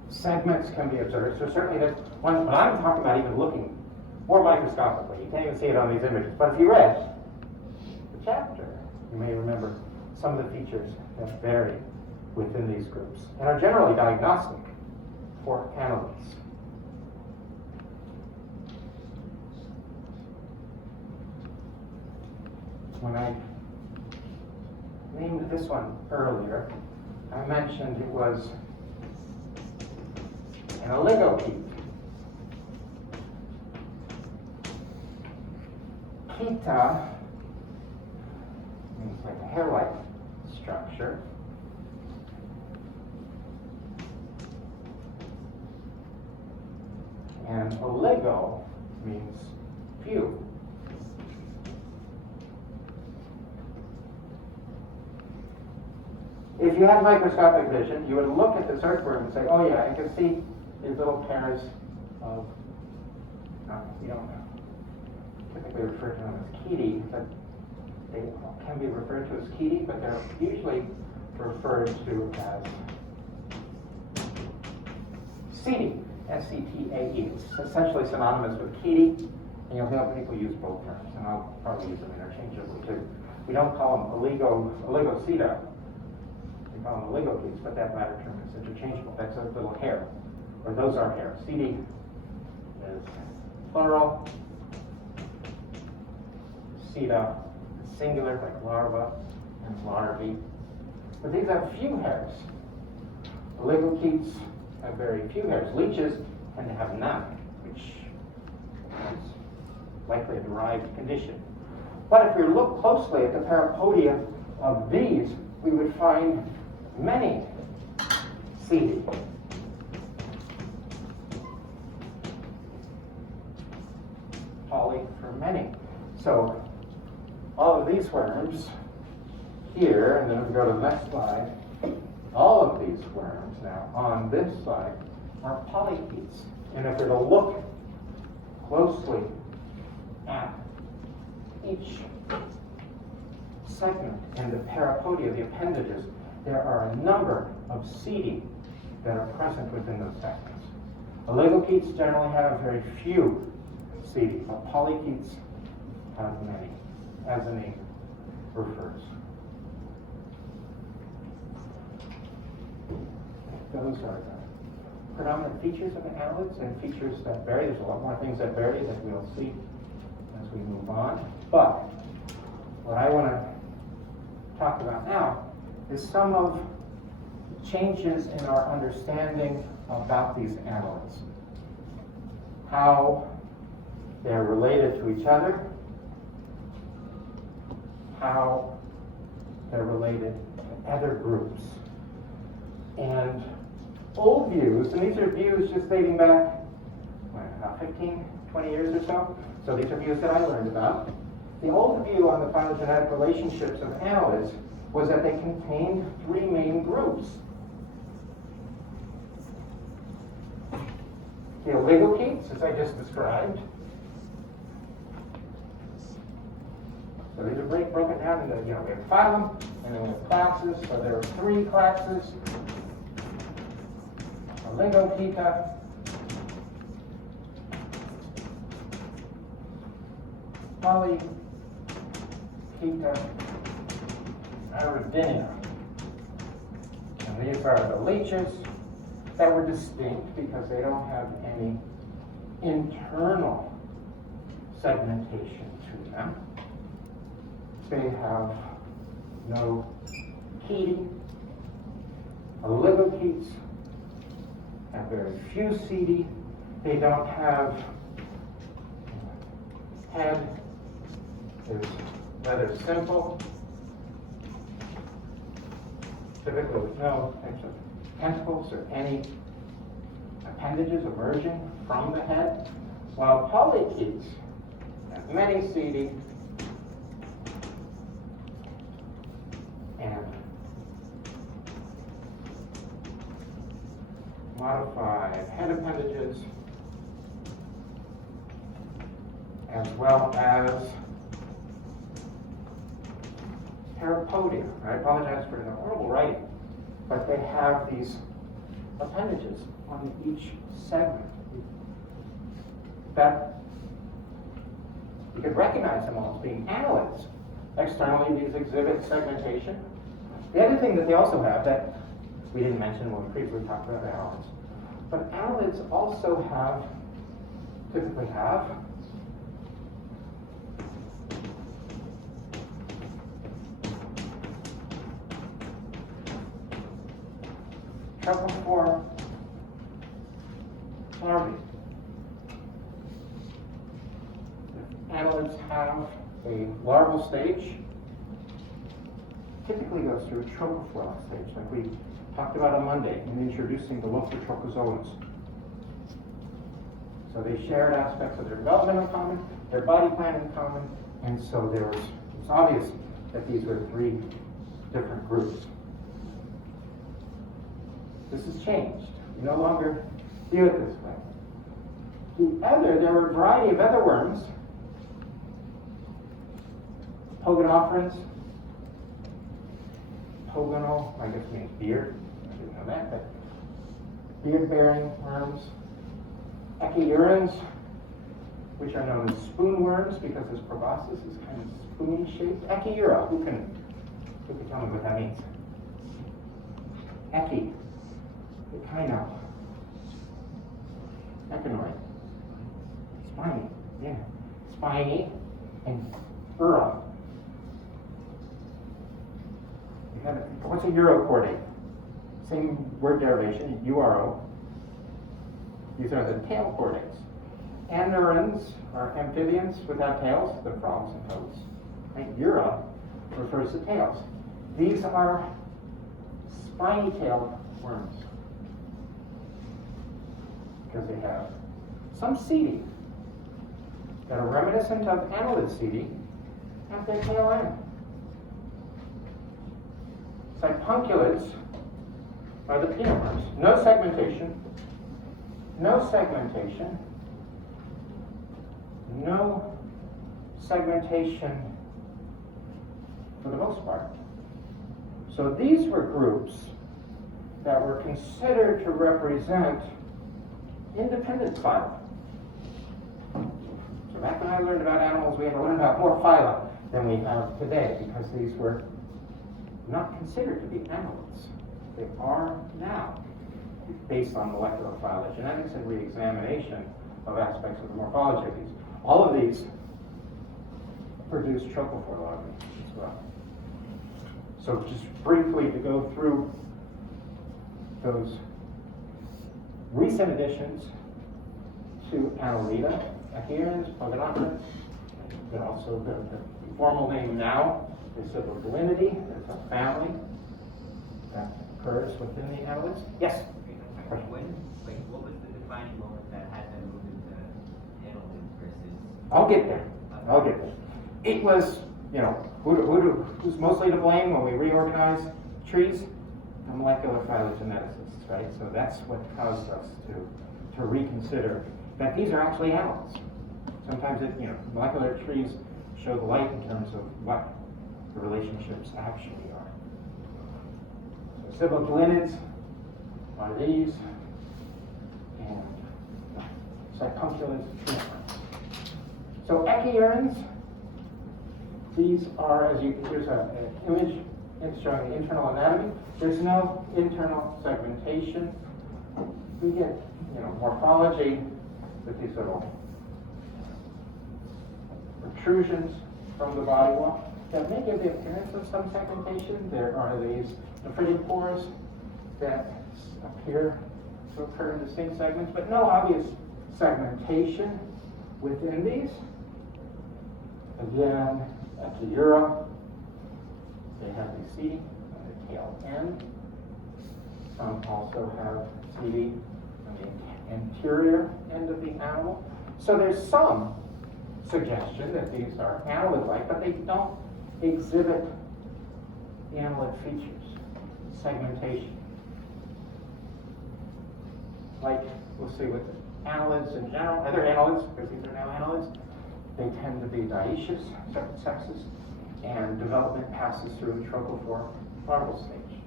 segments can be observed. So certainly there's one, but I'm talking about even looking more microscopically. You can't even see it on these images. But if you read the chapter, you may remember some of the features that vary within these groups and are generally diagnostic for annelids. When I named this one earlier, I mentioned it was an oligochaete. Chaeta means like a hair-like structure. And oligo means few. If you had microscopic vision, you would look at this earthworm and say, oh yeah, I can see these little pairs of, you don't typically refer to them as chaetae, but they can be referred to as chaetae, but they're usually referred to as cetae, S-C-T-A-E. It's essentially synonymous with chaetae, and you'll hear people use both terms, and I'll probably use them interchangeably too. We don't call them oligoceta. We call them oligochaetes, but that latter term is interchangeable. That's a little hair, or those are hair. Cetae is plural. Ceta is singular, like larva and larvae. But these have few hairs. Oligochaetes have very few hairs. Leeches tend to have none, which is likely a derived condition. But if we look closely at the parapodia of these, we would find many cetae. Poly for many. So all of these worms here, and then if we go to the next slide, all of these worms now on this side are polychaetes. And if we were to look closely at each segment and the parapodia, the appendages, there are a number of cetae that are present within those segments. Oligochaetes generally have very few cetae, but polychaetes have many, as the name refers. Those are the predominant features of annelids and features that vary. There's a lot more things that vary that we'll see as we move on. But what I want to talk about now is some of the changes in our understanding about these annelids. How they're related to each other, how they're related to other groups. And old views, and these are views just dating back, about 15, 20 years or so. So these are views that I learned about. The old view on the phylogenetic relationships of annelids was that they contained three main groups. The oligochaetes, as I just described. So these are broken down into, we have phylum, and then we have classes. So there are three classes. Oligochaeta, Polychaeta, Aerodinea. And these are the leeches that were distinct because they don't have any internal segmentation to them. They have no chaetae. Oligochaetes have very few cetae. They don't have head. Is rather simple, typically with no types of tentacles or any appendages emerging from the head, while polychaetes have many cetae and modified head appendages, as well as parapodia. I apologize for the horrible writing, but they have these appendages on each segment that you could recognize them all as being annelids. Externally, these exhibit segmentation. The other thing that they also have that we didn't mention when we previously talked about annelids, but annelids also typically have trochophore larvae. Annelids have a larval stage, typically goes through a trophophore stage, like we talked about on Monday in introducing the Lophotrochozoans. So they shared aspects of their development in common, their body plan in common, and so it's obvious that these were three different groups. This has changed. You no longer view it this way. There were a variety of other worms. Pogonopherans. Pogonal, I guess means beard. I didn't know that, but beard-bearing worms. Echeuerans, which are known as spoon worms because this proboscis is kind of spoon-shaped. Echeuera, who can tell me what that means? Echi, the kind of echinoid. Spiny, yeah. Spiny and ura. What's a urochordate? Same word derivation, URO. These are the tail chordates. Anurans are amphibians without tails, the frogs and toads. Right? Ura refers to tails. These are spiny-tailed worms because they have some setae that are reminiscent of annelid setae at their tail end. Sipunculants are the peanut worms. No segmentation. No segmentation. No segmentation for the most part. So these were groups that were considered to represent independent phyla. So back when I learned about animals, we had to learn about more phyla than we have today because these were not considered to be annelids. They are now, based on molecular phylogenetics and re-examination of aspects of the morphology of these. All of these produce trochophore larvae as well. So just briefly to go through those recent additions to Annelida, Echeuerans, Pogonopherans, but also the formal name now is Cyboglynidae. It's a family that occurs within the annelids. Yes? What was the defining moment that had them move into annelids versus? I'll get there. It was, who's mostly to blame when we reorganize trees? The molecular phylogeneticists, right? So that's what caused us to reconsider that these are actually annelids. Sometimes molecular trees show the light in terms of what the relationships actually are. So Cyboglynids are these, and Sipunculants. So Echeuerans, these are, here's an image showing the internal anatomy. There's no internal segmentation. We get, morphology with these little protrusions from the body wall that may give the appearance of some segmentation. There are these nephritic pores that appear to occur in distinct segments, but no obvious segmentation within these. Again, Echeuera, they have these setae on the tail end. Some also have setae on the anterior end of the animal. So there's some suggestion that these are annelid-like, but they don't exhibit the annelid features, segmentation. Like we'll see with annelids in general, other annelids, because these are now annelids, they tend to be dioecious, separate sexes, and development passes through the trochophore larval stage.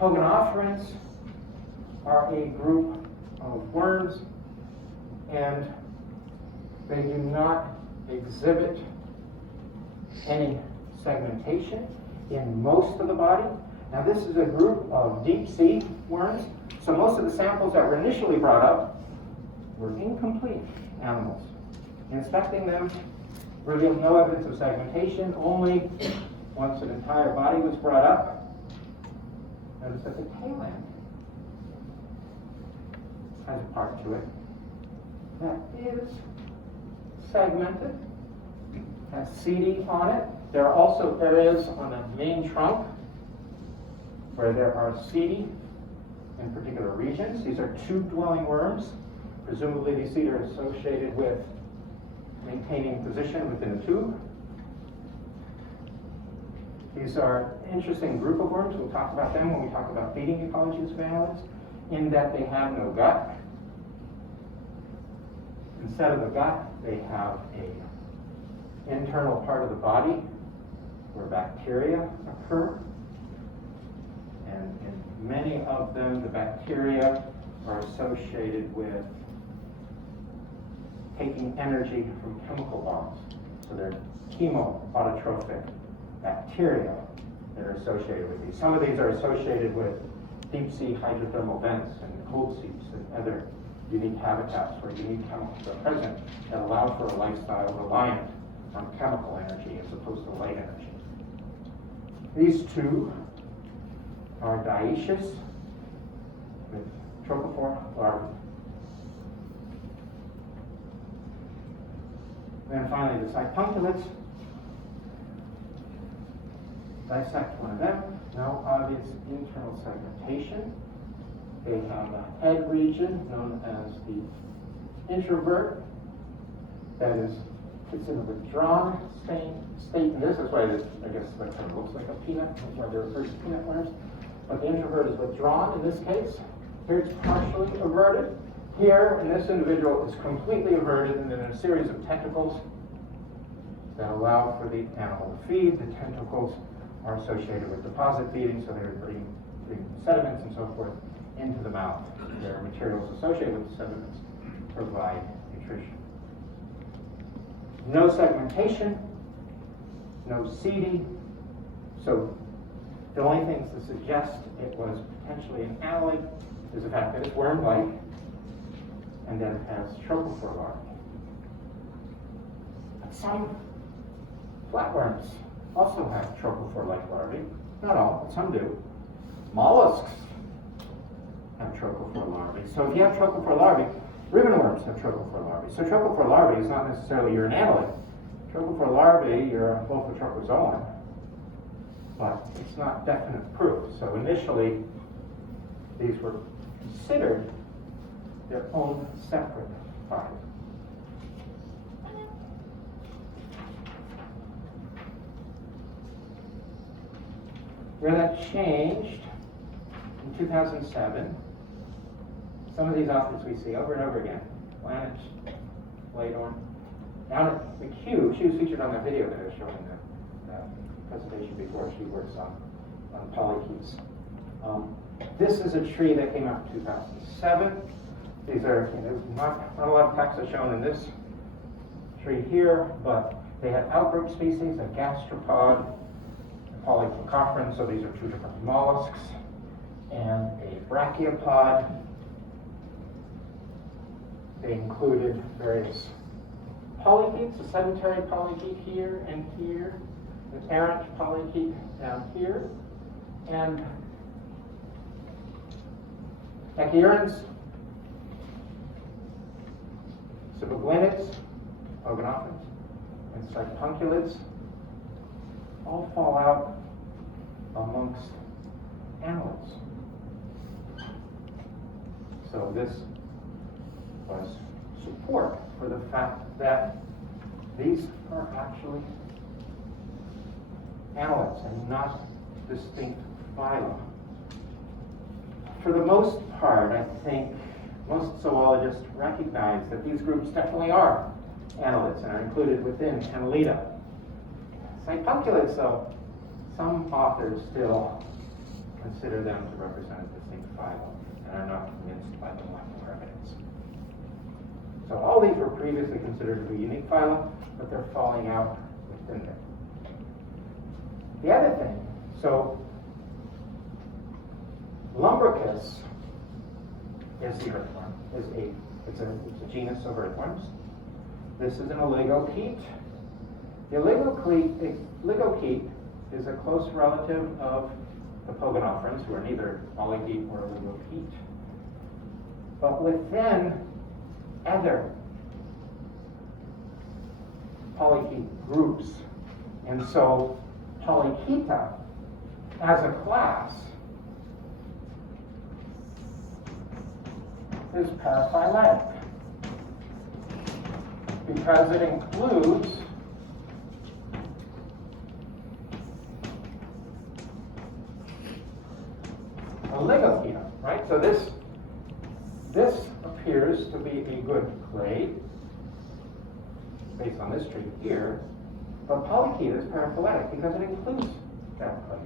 Pogonopherans are a group of worms, and they do not exhibit any segmentation in most of the body. Now this is a group of deep sea worms, so most of the samples that were initially brought up were incomplete animals. Inspecting them revealed no evidence of segmentation, only once an entire body was brought up. Notice that the tail end has a part to it that is segmented, has setae on it. There are also areas on the main trunk where there are setae in particular regions. These are tube-dwelling worms. Presumably these seed are associated with maintaining position within the tube. These are an interesting group of worms. We'll talk about them when we talk about feeding ecologies of annelids, in that they have no gut. Instead of the gut, they have an internal part of the body where bacteria occur. And in many of them, the bacteria are associated with taking energy from chemical bonds. So they're chemoautotrophic bacteria that are associated with these. Some of these are associated with deep sea hydrothermal vents and cold seas and other unique habitats where unique chemicals are present that allow for a lifestyle reliant on chemical energy as opposed to light energy. These two are dioecious with trophophore larvae. Then finally the cypunculates. Dissect one of them. No obvious internal segmentation. They have a head region known as the introvert that is, it's in a withdrawn state in this. That's why this, I guess, that kind of looks like a peanut. That's why they're referred to peanut worms. But the introvert is withdrawn in this case. Here it's partially averted. Here, in this individual, is completely averted, and then a series of tentacles that allow for the animal to feed. The tentacles are associated with deposit feeding, so they're bringing sediments and so forth into the mouth. There are materials associated with the sediments provide nutrition. No segmentation, no seeding, so the only things to suggest it was potentially an annelid is the fact that it's worm-like and then it has trophophore larvae. But some flatworms also have trophophore-like larvae. Not all, but some do. Mollusks have trophophore larvae. So if you have trophophore larvae, ribbon worms have trophophore larvae. So trophophore larvae is not necessarily you're an annelid. Trophophore larvae, you're a multitropozoan, but it's not definite proof. So initially, these were considered their own separate phyla. Where that changed in 2007, some of these authors we see over and over again, Planich, Bladorn, down at McHugh, she was featured on that video that I was showing in the presentation before. She works on polychaetes. This is a tree that came out in 2007. These are, not a lot of taxa shown in this tree here, but they have outgroup species, a gastropod, polycocophryn, so these are two different mollusks, and a brachiopods. They included various polychaetes, a sedentary polychaete here and here, an errant polychaete down here, and echierans, sibiglinids, ogonophrans, and cypunculates all fall out amongst annelids. So this was support for the fact that these are actually annelids and not distinct phyla. For the most part, I think most zoologists recognize that these groups definitely are annelids and are included within Annelida. Cypunculates, though, some authors still consider them to represent a distinct phylum and are not convinced by the molecular evidence. So all these were previously considered to be unique phyla, but they're falling out within them. The other thing, so Lumbricus is the earthworm. It's a genus of earthworms. This is an oligochaete. The oligochaete is a close relative of the pogonophrans, who are neither polychaete or oligochaete. But within other polychaete groups, and so Polychaeta as a class is paraphyletic because it includes oligopita, right? So this appears to be a good clade based on this tree here, but Polychaeta is paraphyletic because it includes that clade.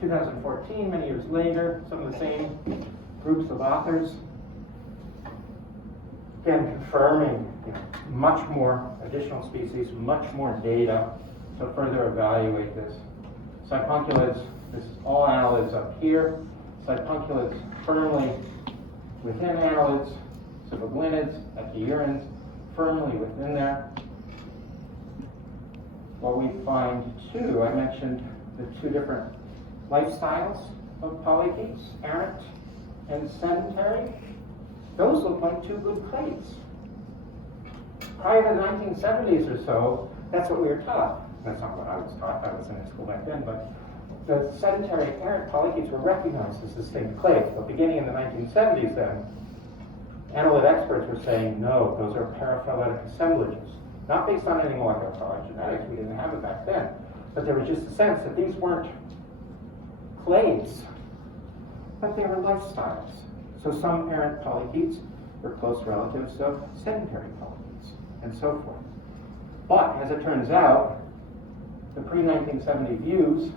In 2014, many years later, some of the same groups of authors, again confirming much more additional species, much more data to further evaluate this. Sipunculates, this is all annelids up here. Sipunculates firmly within annelids, ciboglinids, echiurans, firmly within there. What we find too, I mentioned the two different lifestyles of polychaetes, errant and sedentary. Those look like two good clades. Prior to the 1970s or so, that's what we were taught. That's not what I was taught. I was in high school back then, but the sedentary errant polychaetes were recognized as distinct clades. But beginning in the 1970s then, annelid experts were saying, no, those are paraphyletic assemblages. Not based on any molecular phylogenetics, we didn't have it back then, but there was just a sense that these weren't clades, but they were lifestyles. So some errant polychaetes were close relatives of sedentary polychaetes, and so forth. But as it turns out, the pre-1970 views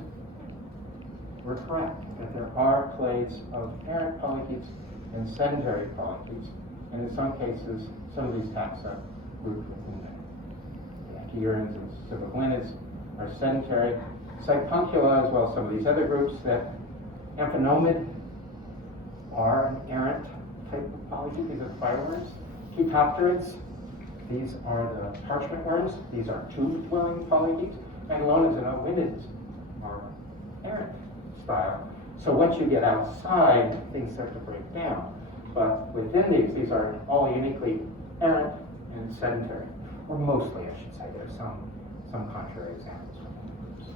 were correct, that there are clades of errant polychaetes and sedentary polychaetes, and in some cases, some of these taxa group within there. The echiurans and ciboglinids are sedentary. Sipuncula, as well as some of these other groups, that amphinomid are an errant type of polychaete. These are fireworms. Chepopterids, these are the parchment worms. These are tube-dwelling polychaetes. Magellonids and owinids are errant style. So once you get outside, things start to break down. But within these are all uniquely errant and sedentary. Or mostly, I should say. There's some contrary examples from the groups.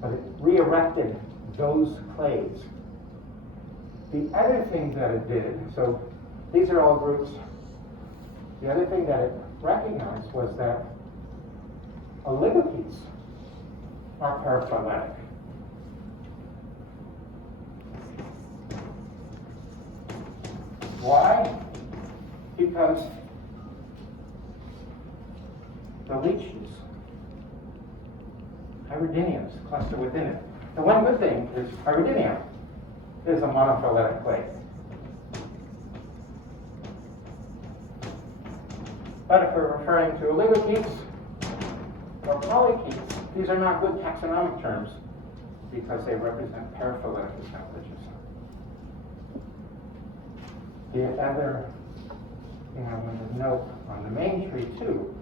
But it re-erected those clades. The other thing that it did, so these are all groups, the other thing that it recognized was that oligopetes are paraphyletic. Why? Because the leeches, hybridiniums, cluster within it. The one good thing is hybridinium is a monophyletic clade. But if we're referring to oligochaetes or polychaetes, these are not good taxonomic terms because they represent paraphyletic assemblages. The other thing I want to note on the main tree too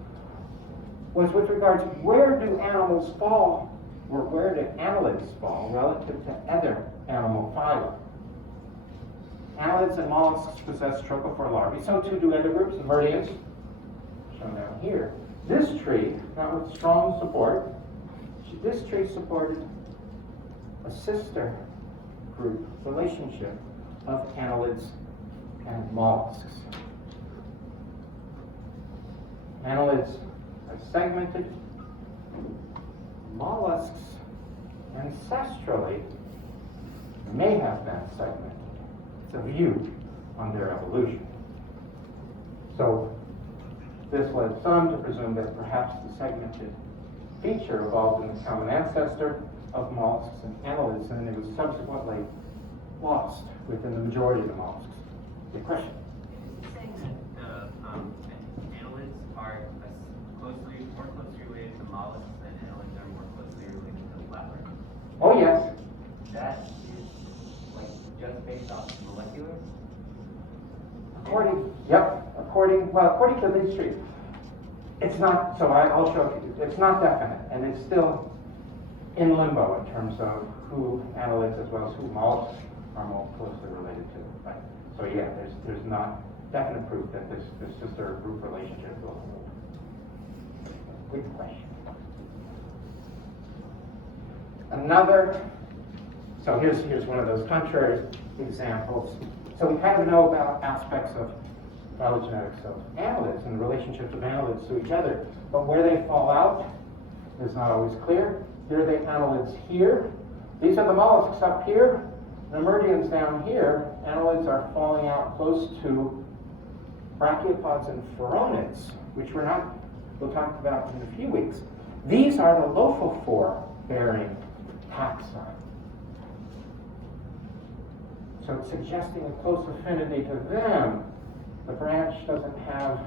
was with regards to where do animals fall, or where do annelids fall relative to other animal phyla. Annelids and mollusks possess trochophore larvae, so too do other groups, Meridians, shown down here. This tree, not with strong support, this tree supported a sister group relationship of annelids and mollusks. Annelids are segmented, mollusks ancestrally may have been segmented. It's a view on their evolution. So this led some to presume that perhaps the segmented feature evolved in the common ancestor of mollusks and annelids, and it was subsequently lost within the majority of the mollusks. Good question. Saying that the annelids are more closely related to mollusks than annelids are more closely related to flatworms. Oh yes. That is like just based off molecular? According to these trees, it's not, so I'll show you, it's not definite, and it's still in limbo in terms of who annelids as well as who mollusks are more closely related to. Right? So yeah, there's not definite proof that this sister group relationship will hold. Good question. Another, so here's one of those contrary examples. So we kind of know about aspects of phylogenetics of annelids and the relationships of annelids to each other, but where they fall out is not always clear. Here are the annelids here. These are the mollusks up here. The Emergians down here. Annelids are falling out close to brachiopods and phoronids, which we'll talk about in a few weeks. These are the lophophore bearing taxa. So it's suggesting a close affinity to them. The branch doesn't have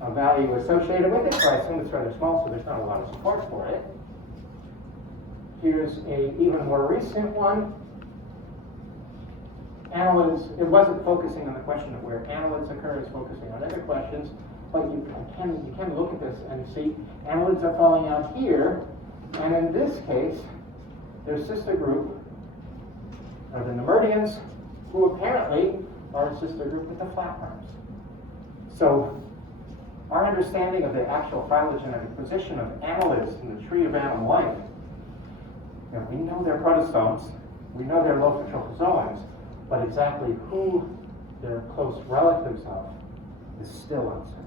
a value associated with it, so I assume it's rather small, so there's not a lot of support for it. Here's an even more recent one. Annelids, it wasn't focusing on the question of where annelids occur, it's focusing on other questions, but you can look at this and see annelids are falling out here, and in this case, their sister group are the Nemerdians, who apparently are a sister group with the flatworms. So our understanding of the actual phylogenetic position of annelids in the tree of animal life, we know they're protostomes, we know they're lophotropozoans, but exactly who they're close relatives of is still uncertain.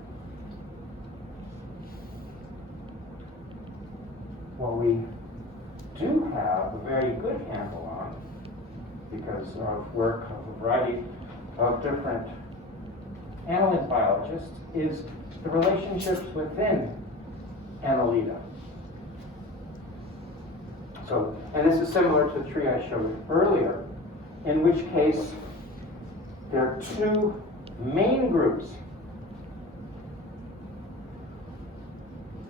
What we do have a very good handle on, because of work of a variety of different annelid biologists, is the relationships within Annelida. So, and this is similar to the tree I showed earlier, in which case there are two main groups.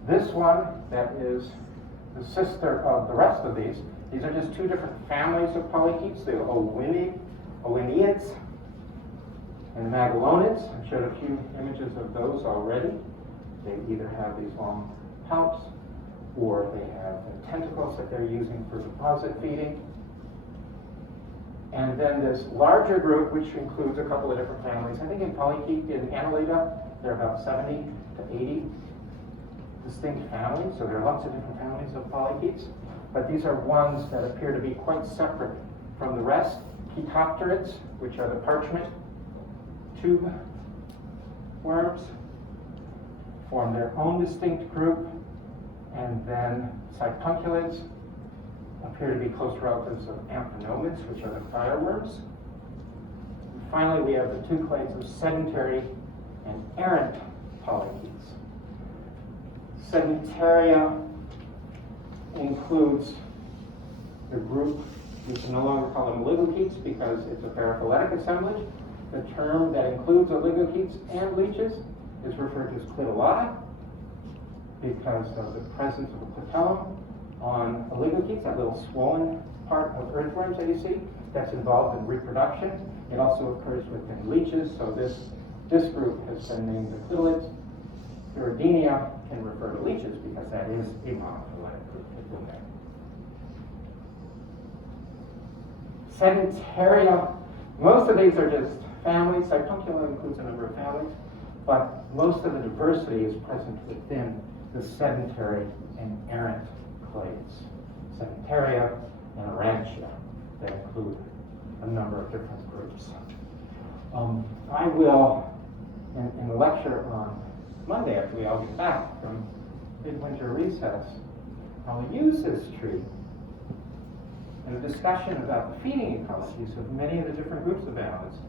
This one that is the sister of the rest of these are just two different families of polychaetes, the Owiniids and the Magalonids. I showed a few images of those already. They either have these long palps or they have the tentacles that they're using for deposit feeding. And then this larger group, which includes a couple of different families. I think in polychaete, in Annelida, there are about 70 to 80 distinct families, so there are lots of different families of polychaetes, but these are ones that appear to be quite separate from the rest. Chaetopterids, which are the parchment tube worms, form their own distinct group, and then Cypunculids appear to be close relatives of Amphinomids, which are the fireworms. And finally, we have the two clades of sedentary and errant polychaetes. Sedentaria includes the group, we can no longer call them oligochaetes because it's a paraphyletic assemblage. The term that includes oligochaetes and leeches is referred to as clitolata because of the presence of a clitellum on oligochaetes, that little swollen part of earthworms that you see, that's involved in reproduction. It also occurs within leeches, so this group has been named the clitolids. Uridinea can refer to leeches because that is a monophyletic group within there. Sedentaria, most of these are just families. Cypuncula includes a number of families, but most of the diversity is present within the sedentary and errant clades. Sedentaria and Aurantia that include a number of different groups. I will, in the lecture on Monday, after we all get back from midwinter recess, I'll use this tree in a discussion about the feeding ecologies of many of the different groups of annelids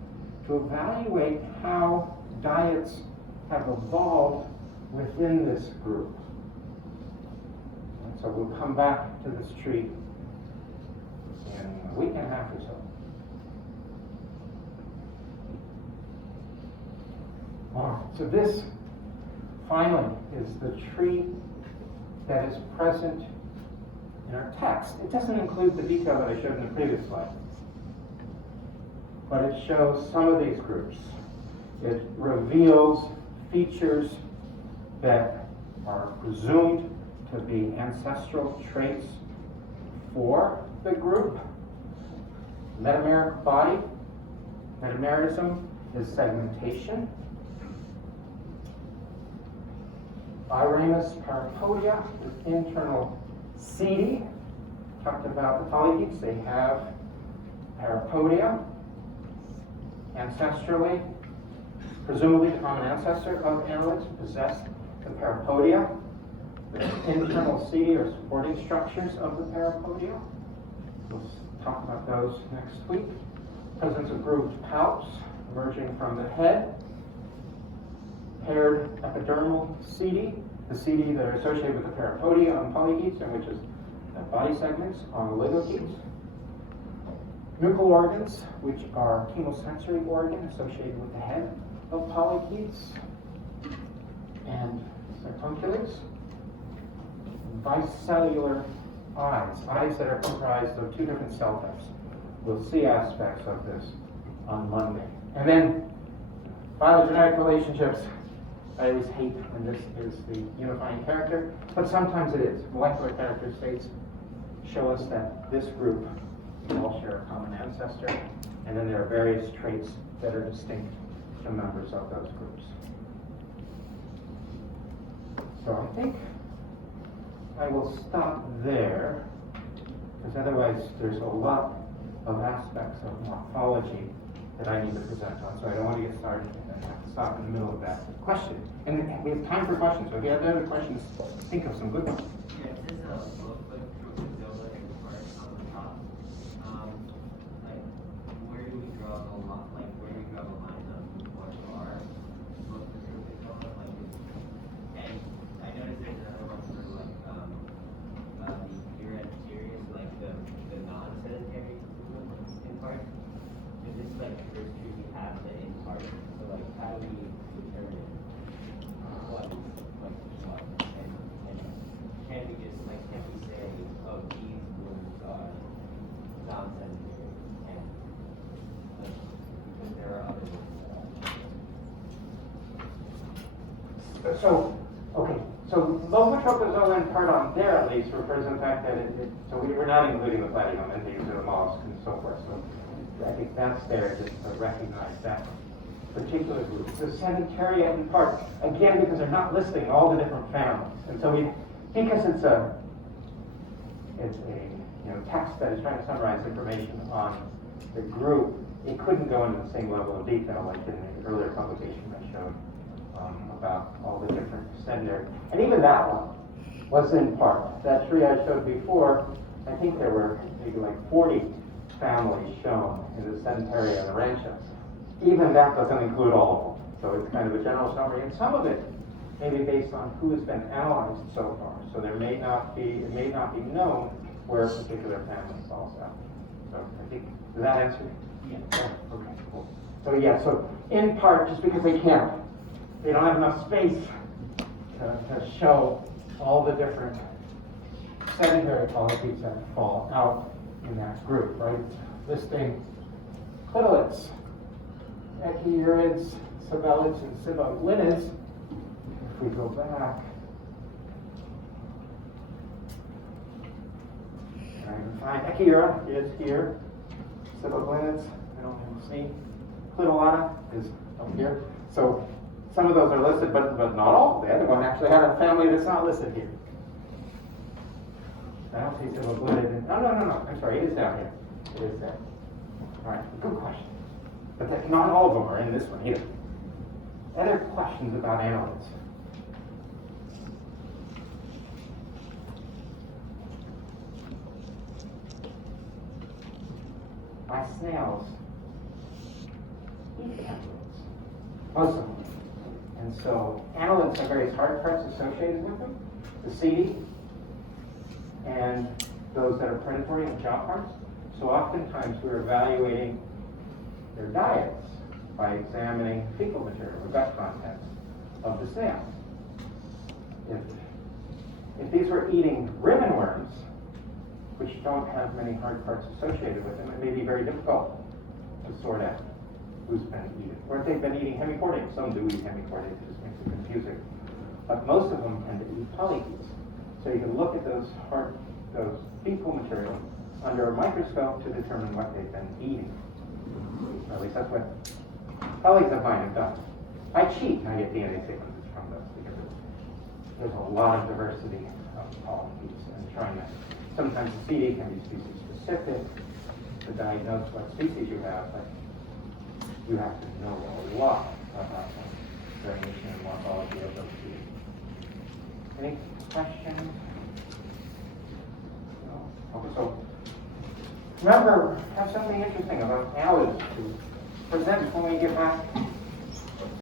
to evaluate how diets have evolved within this group. And so we'll come back to this tree in a week and a half or so. All right, so this finally is the tree that is present in our text. It doesn't include the detail that I showed in the previous slide, but it shows some of these groups. It reveals features that are presumed to be ancestral traits for the group. Metameric body. Metamerism is segmentation. Biramus parapodia with internal seedy. talked about the polyhedroids. They have parapodia. Ancestrally, presumably the common ancestor of annelids possessed the parapodia, the internal seedy or supporting structures of the parapodia. We'll talk about those next week. Presence of grooved palps emerging from the head. Paired epidermal seedy, the seedy that are associated with the parapodia on polyhedroids, and which is the body segments on oligohedroids. Nuchal organs, which are chemosensory organs associated with the head of polyhedroids. And circumculus. Bicellular eyes that are comprised of two different cell types. We'll see aspects of this on Monday. And then phylogenetic relationships. I always hate when this is the unifying character, but sometimes it is. Molecular character states show us that this group all share a common ancestor, and then there are various traits that are distinct to members of those groups. So I think I will stop there, because otherwise there's a lot of aspects of morphology that I need to present on, so I don't want to get started and have to stop in the middle of that question. And we have time for questions, so if you have other questions, think of some good ones. Yeah, this is a book with Drusilla and Clark on the top. Like, where do we draw the line? Like, where do we draw the lines of what are both the Drusilla? Like, and I noticed there's another one for like the hereditary, like the non-sedentary in part. Is this like the first tree we have the in part? So like, how do we determine what? And can we just like, can we say, oh, these wounds are non-sedentary, and like, because there are other wounds that are. So, okay, so lobotropism in part on there at least refers to the fact that so we're not including the platyhelminthes or the mollusks and so forth, so I think that's there just to recognize that particular group. The sedentaria in part, again, because they're not listing all the different families, and so because it's a text that is trying to summarize information on the group, it couldn't go into the same level of detail like in the earlier publication I showed about all the different sedentary. And even that one was in part. That tree I showed before, I think there were maybe like 40 families shown in the sedentaria and the rancha. Even that doesn't include all of them. So it's kind of a general summary. And some of it may be based on who has been analyzed so far. So it may not be known where a particular family falls out. So I think, does that answer? Yeah. Okay, cool. So yeah, so in part, just because they don't have enough space to show all the different sedentary polyps that fall out in that group, right? Listing clitoliths, echidurids, sabellids, and siboglynids. If we go back, and I can find echidura is here, siboglynids, I don't have to see. Clitolata is up here. So some of those are listed, but not all. The other one actually had a family that's not listed here. I don't see siboglynids. No, I'm sorry, it is down here. It is there. All right, good question. But not all of them are in this one either. Other questions about annelids? By snails, eat annelids. Most of them. And so annelids have various hard parts associated with them. The seedy and those that are predatory and jaw parts. So oftentimes we're evaluating their diets by examining fecal material, the gut contents of the snails. If these were eating ribbon worms, which don't have many hard parts associated with them, it may be very difficult to sort out who's been eaten. Or if they've been eating hemichordates, some do eat hemichordates, it just makes it confusing. But most of them tend to eat polyhedroids. So you can look at those fecal material under a microscope to determine what they've been eating. Or at least that's what colleagues of mine have done. I cheat and I get DNA sequences from those because there's a lot of diversity of polyhedroids and trying to sometimes the CD can be species specific to diagnose what species you have, but you have to know a lot about the variation and morphology of those species. Any questions? No? Okay, so remember, have something interesting about Annelida to present when we get back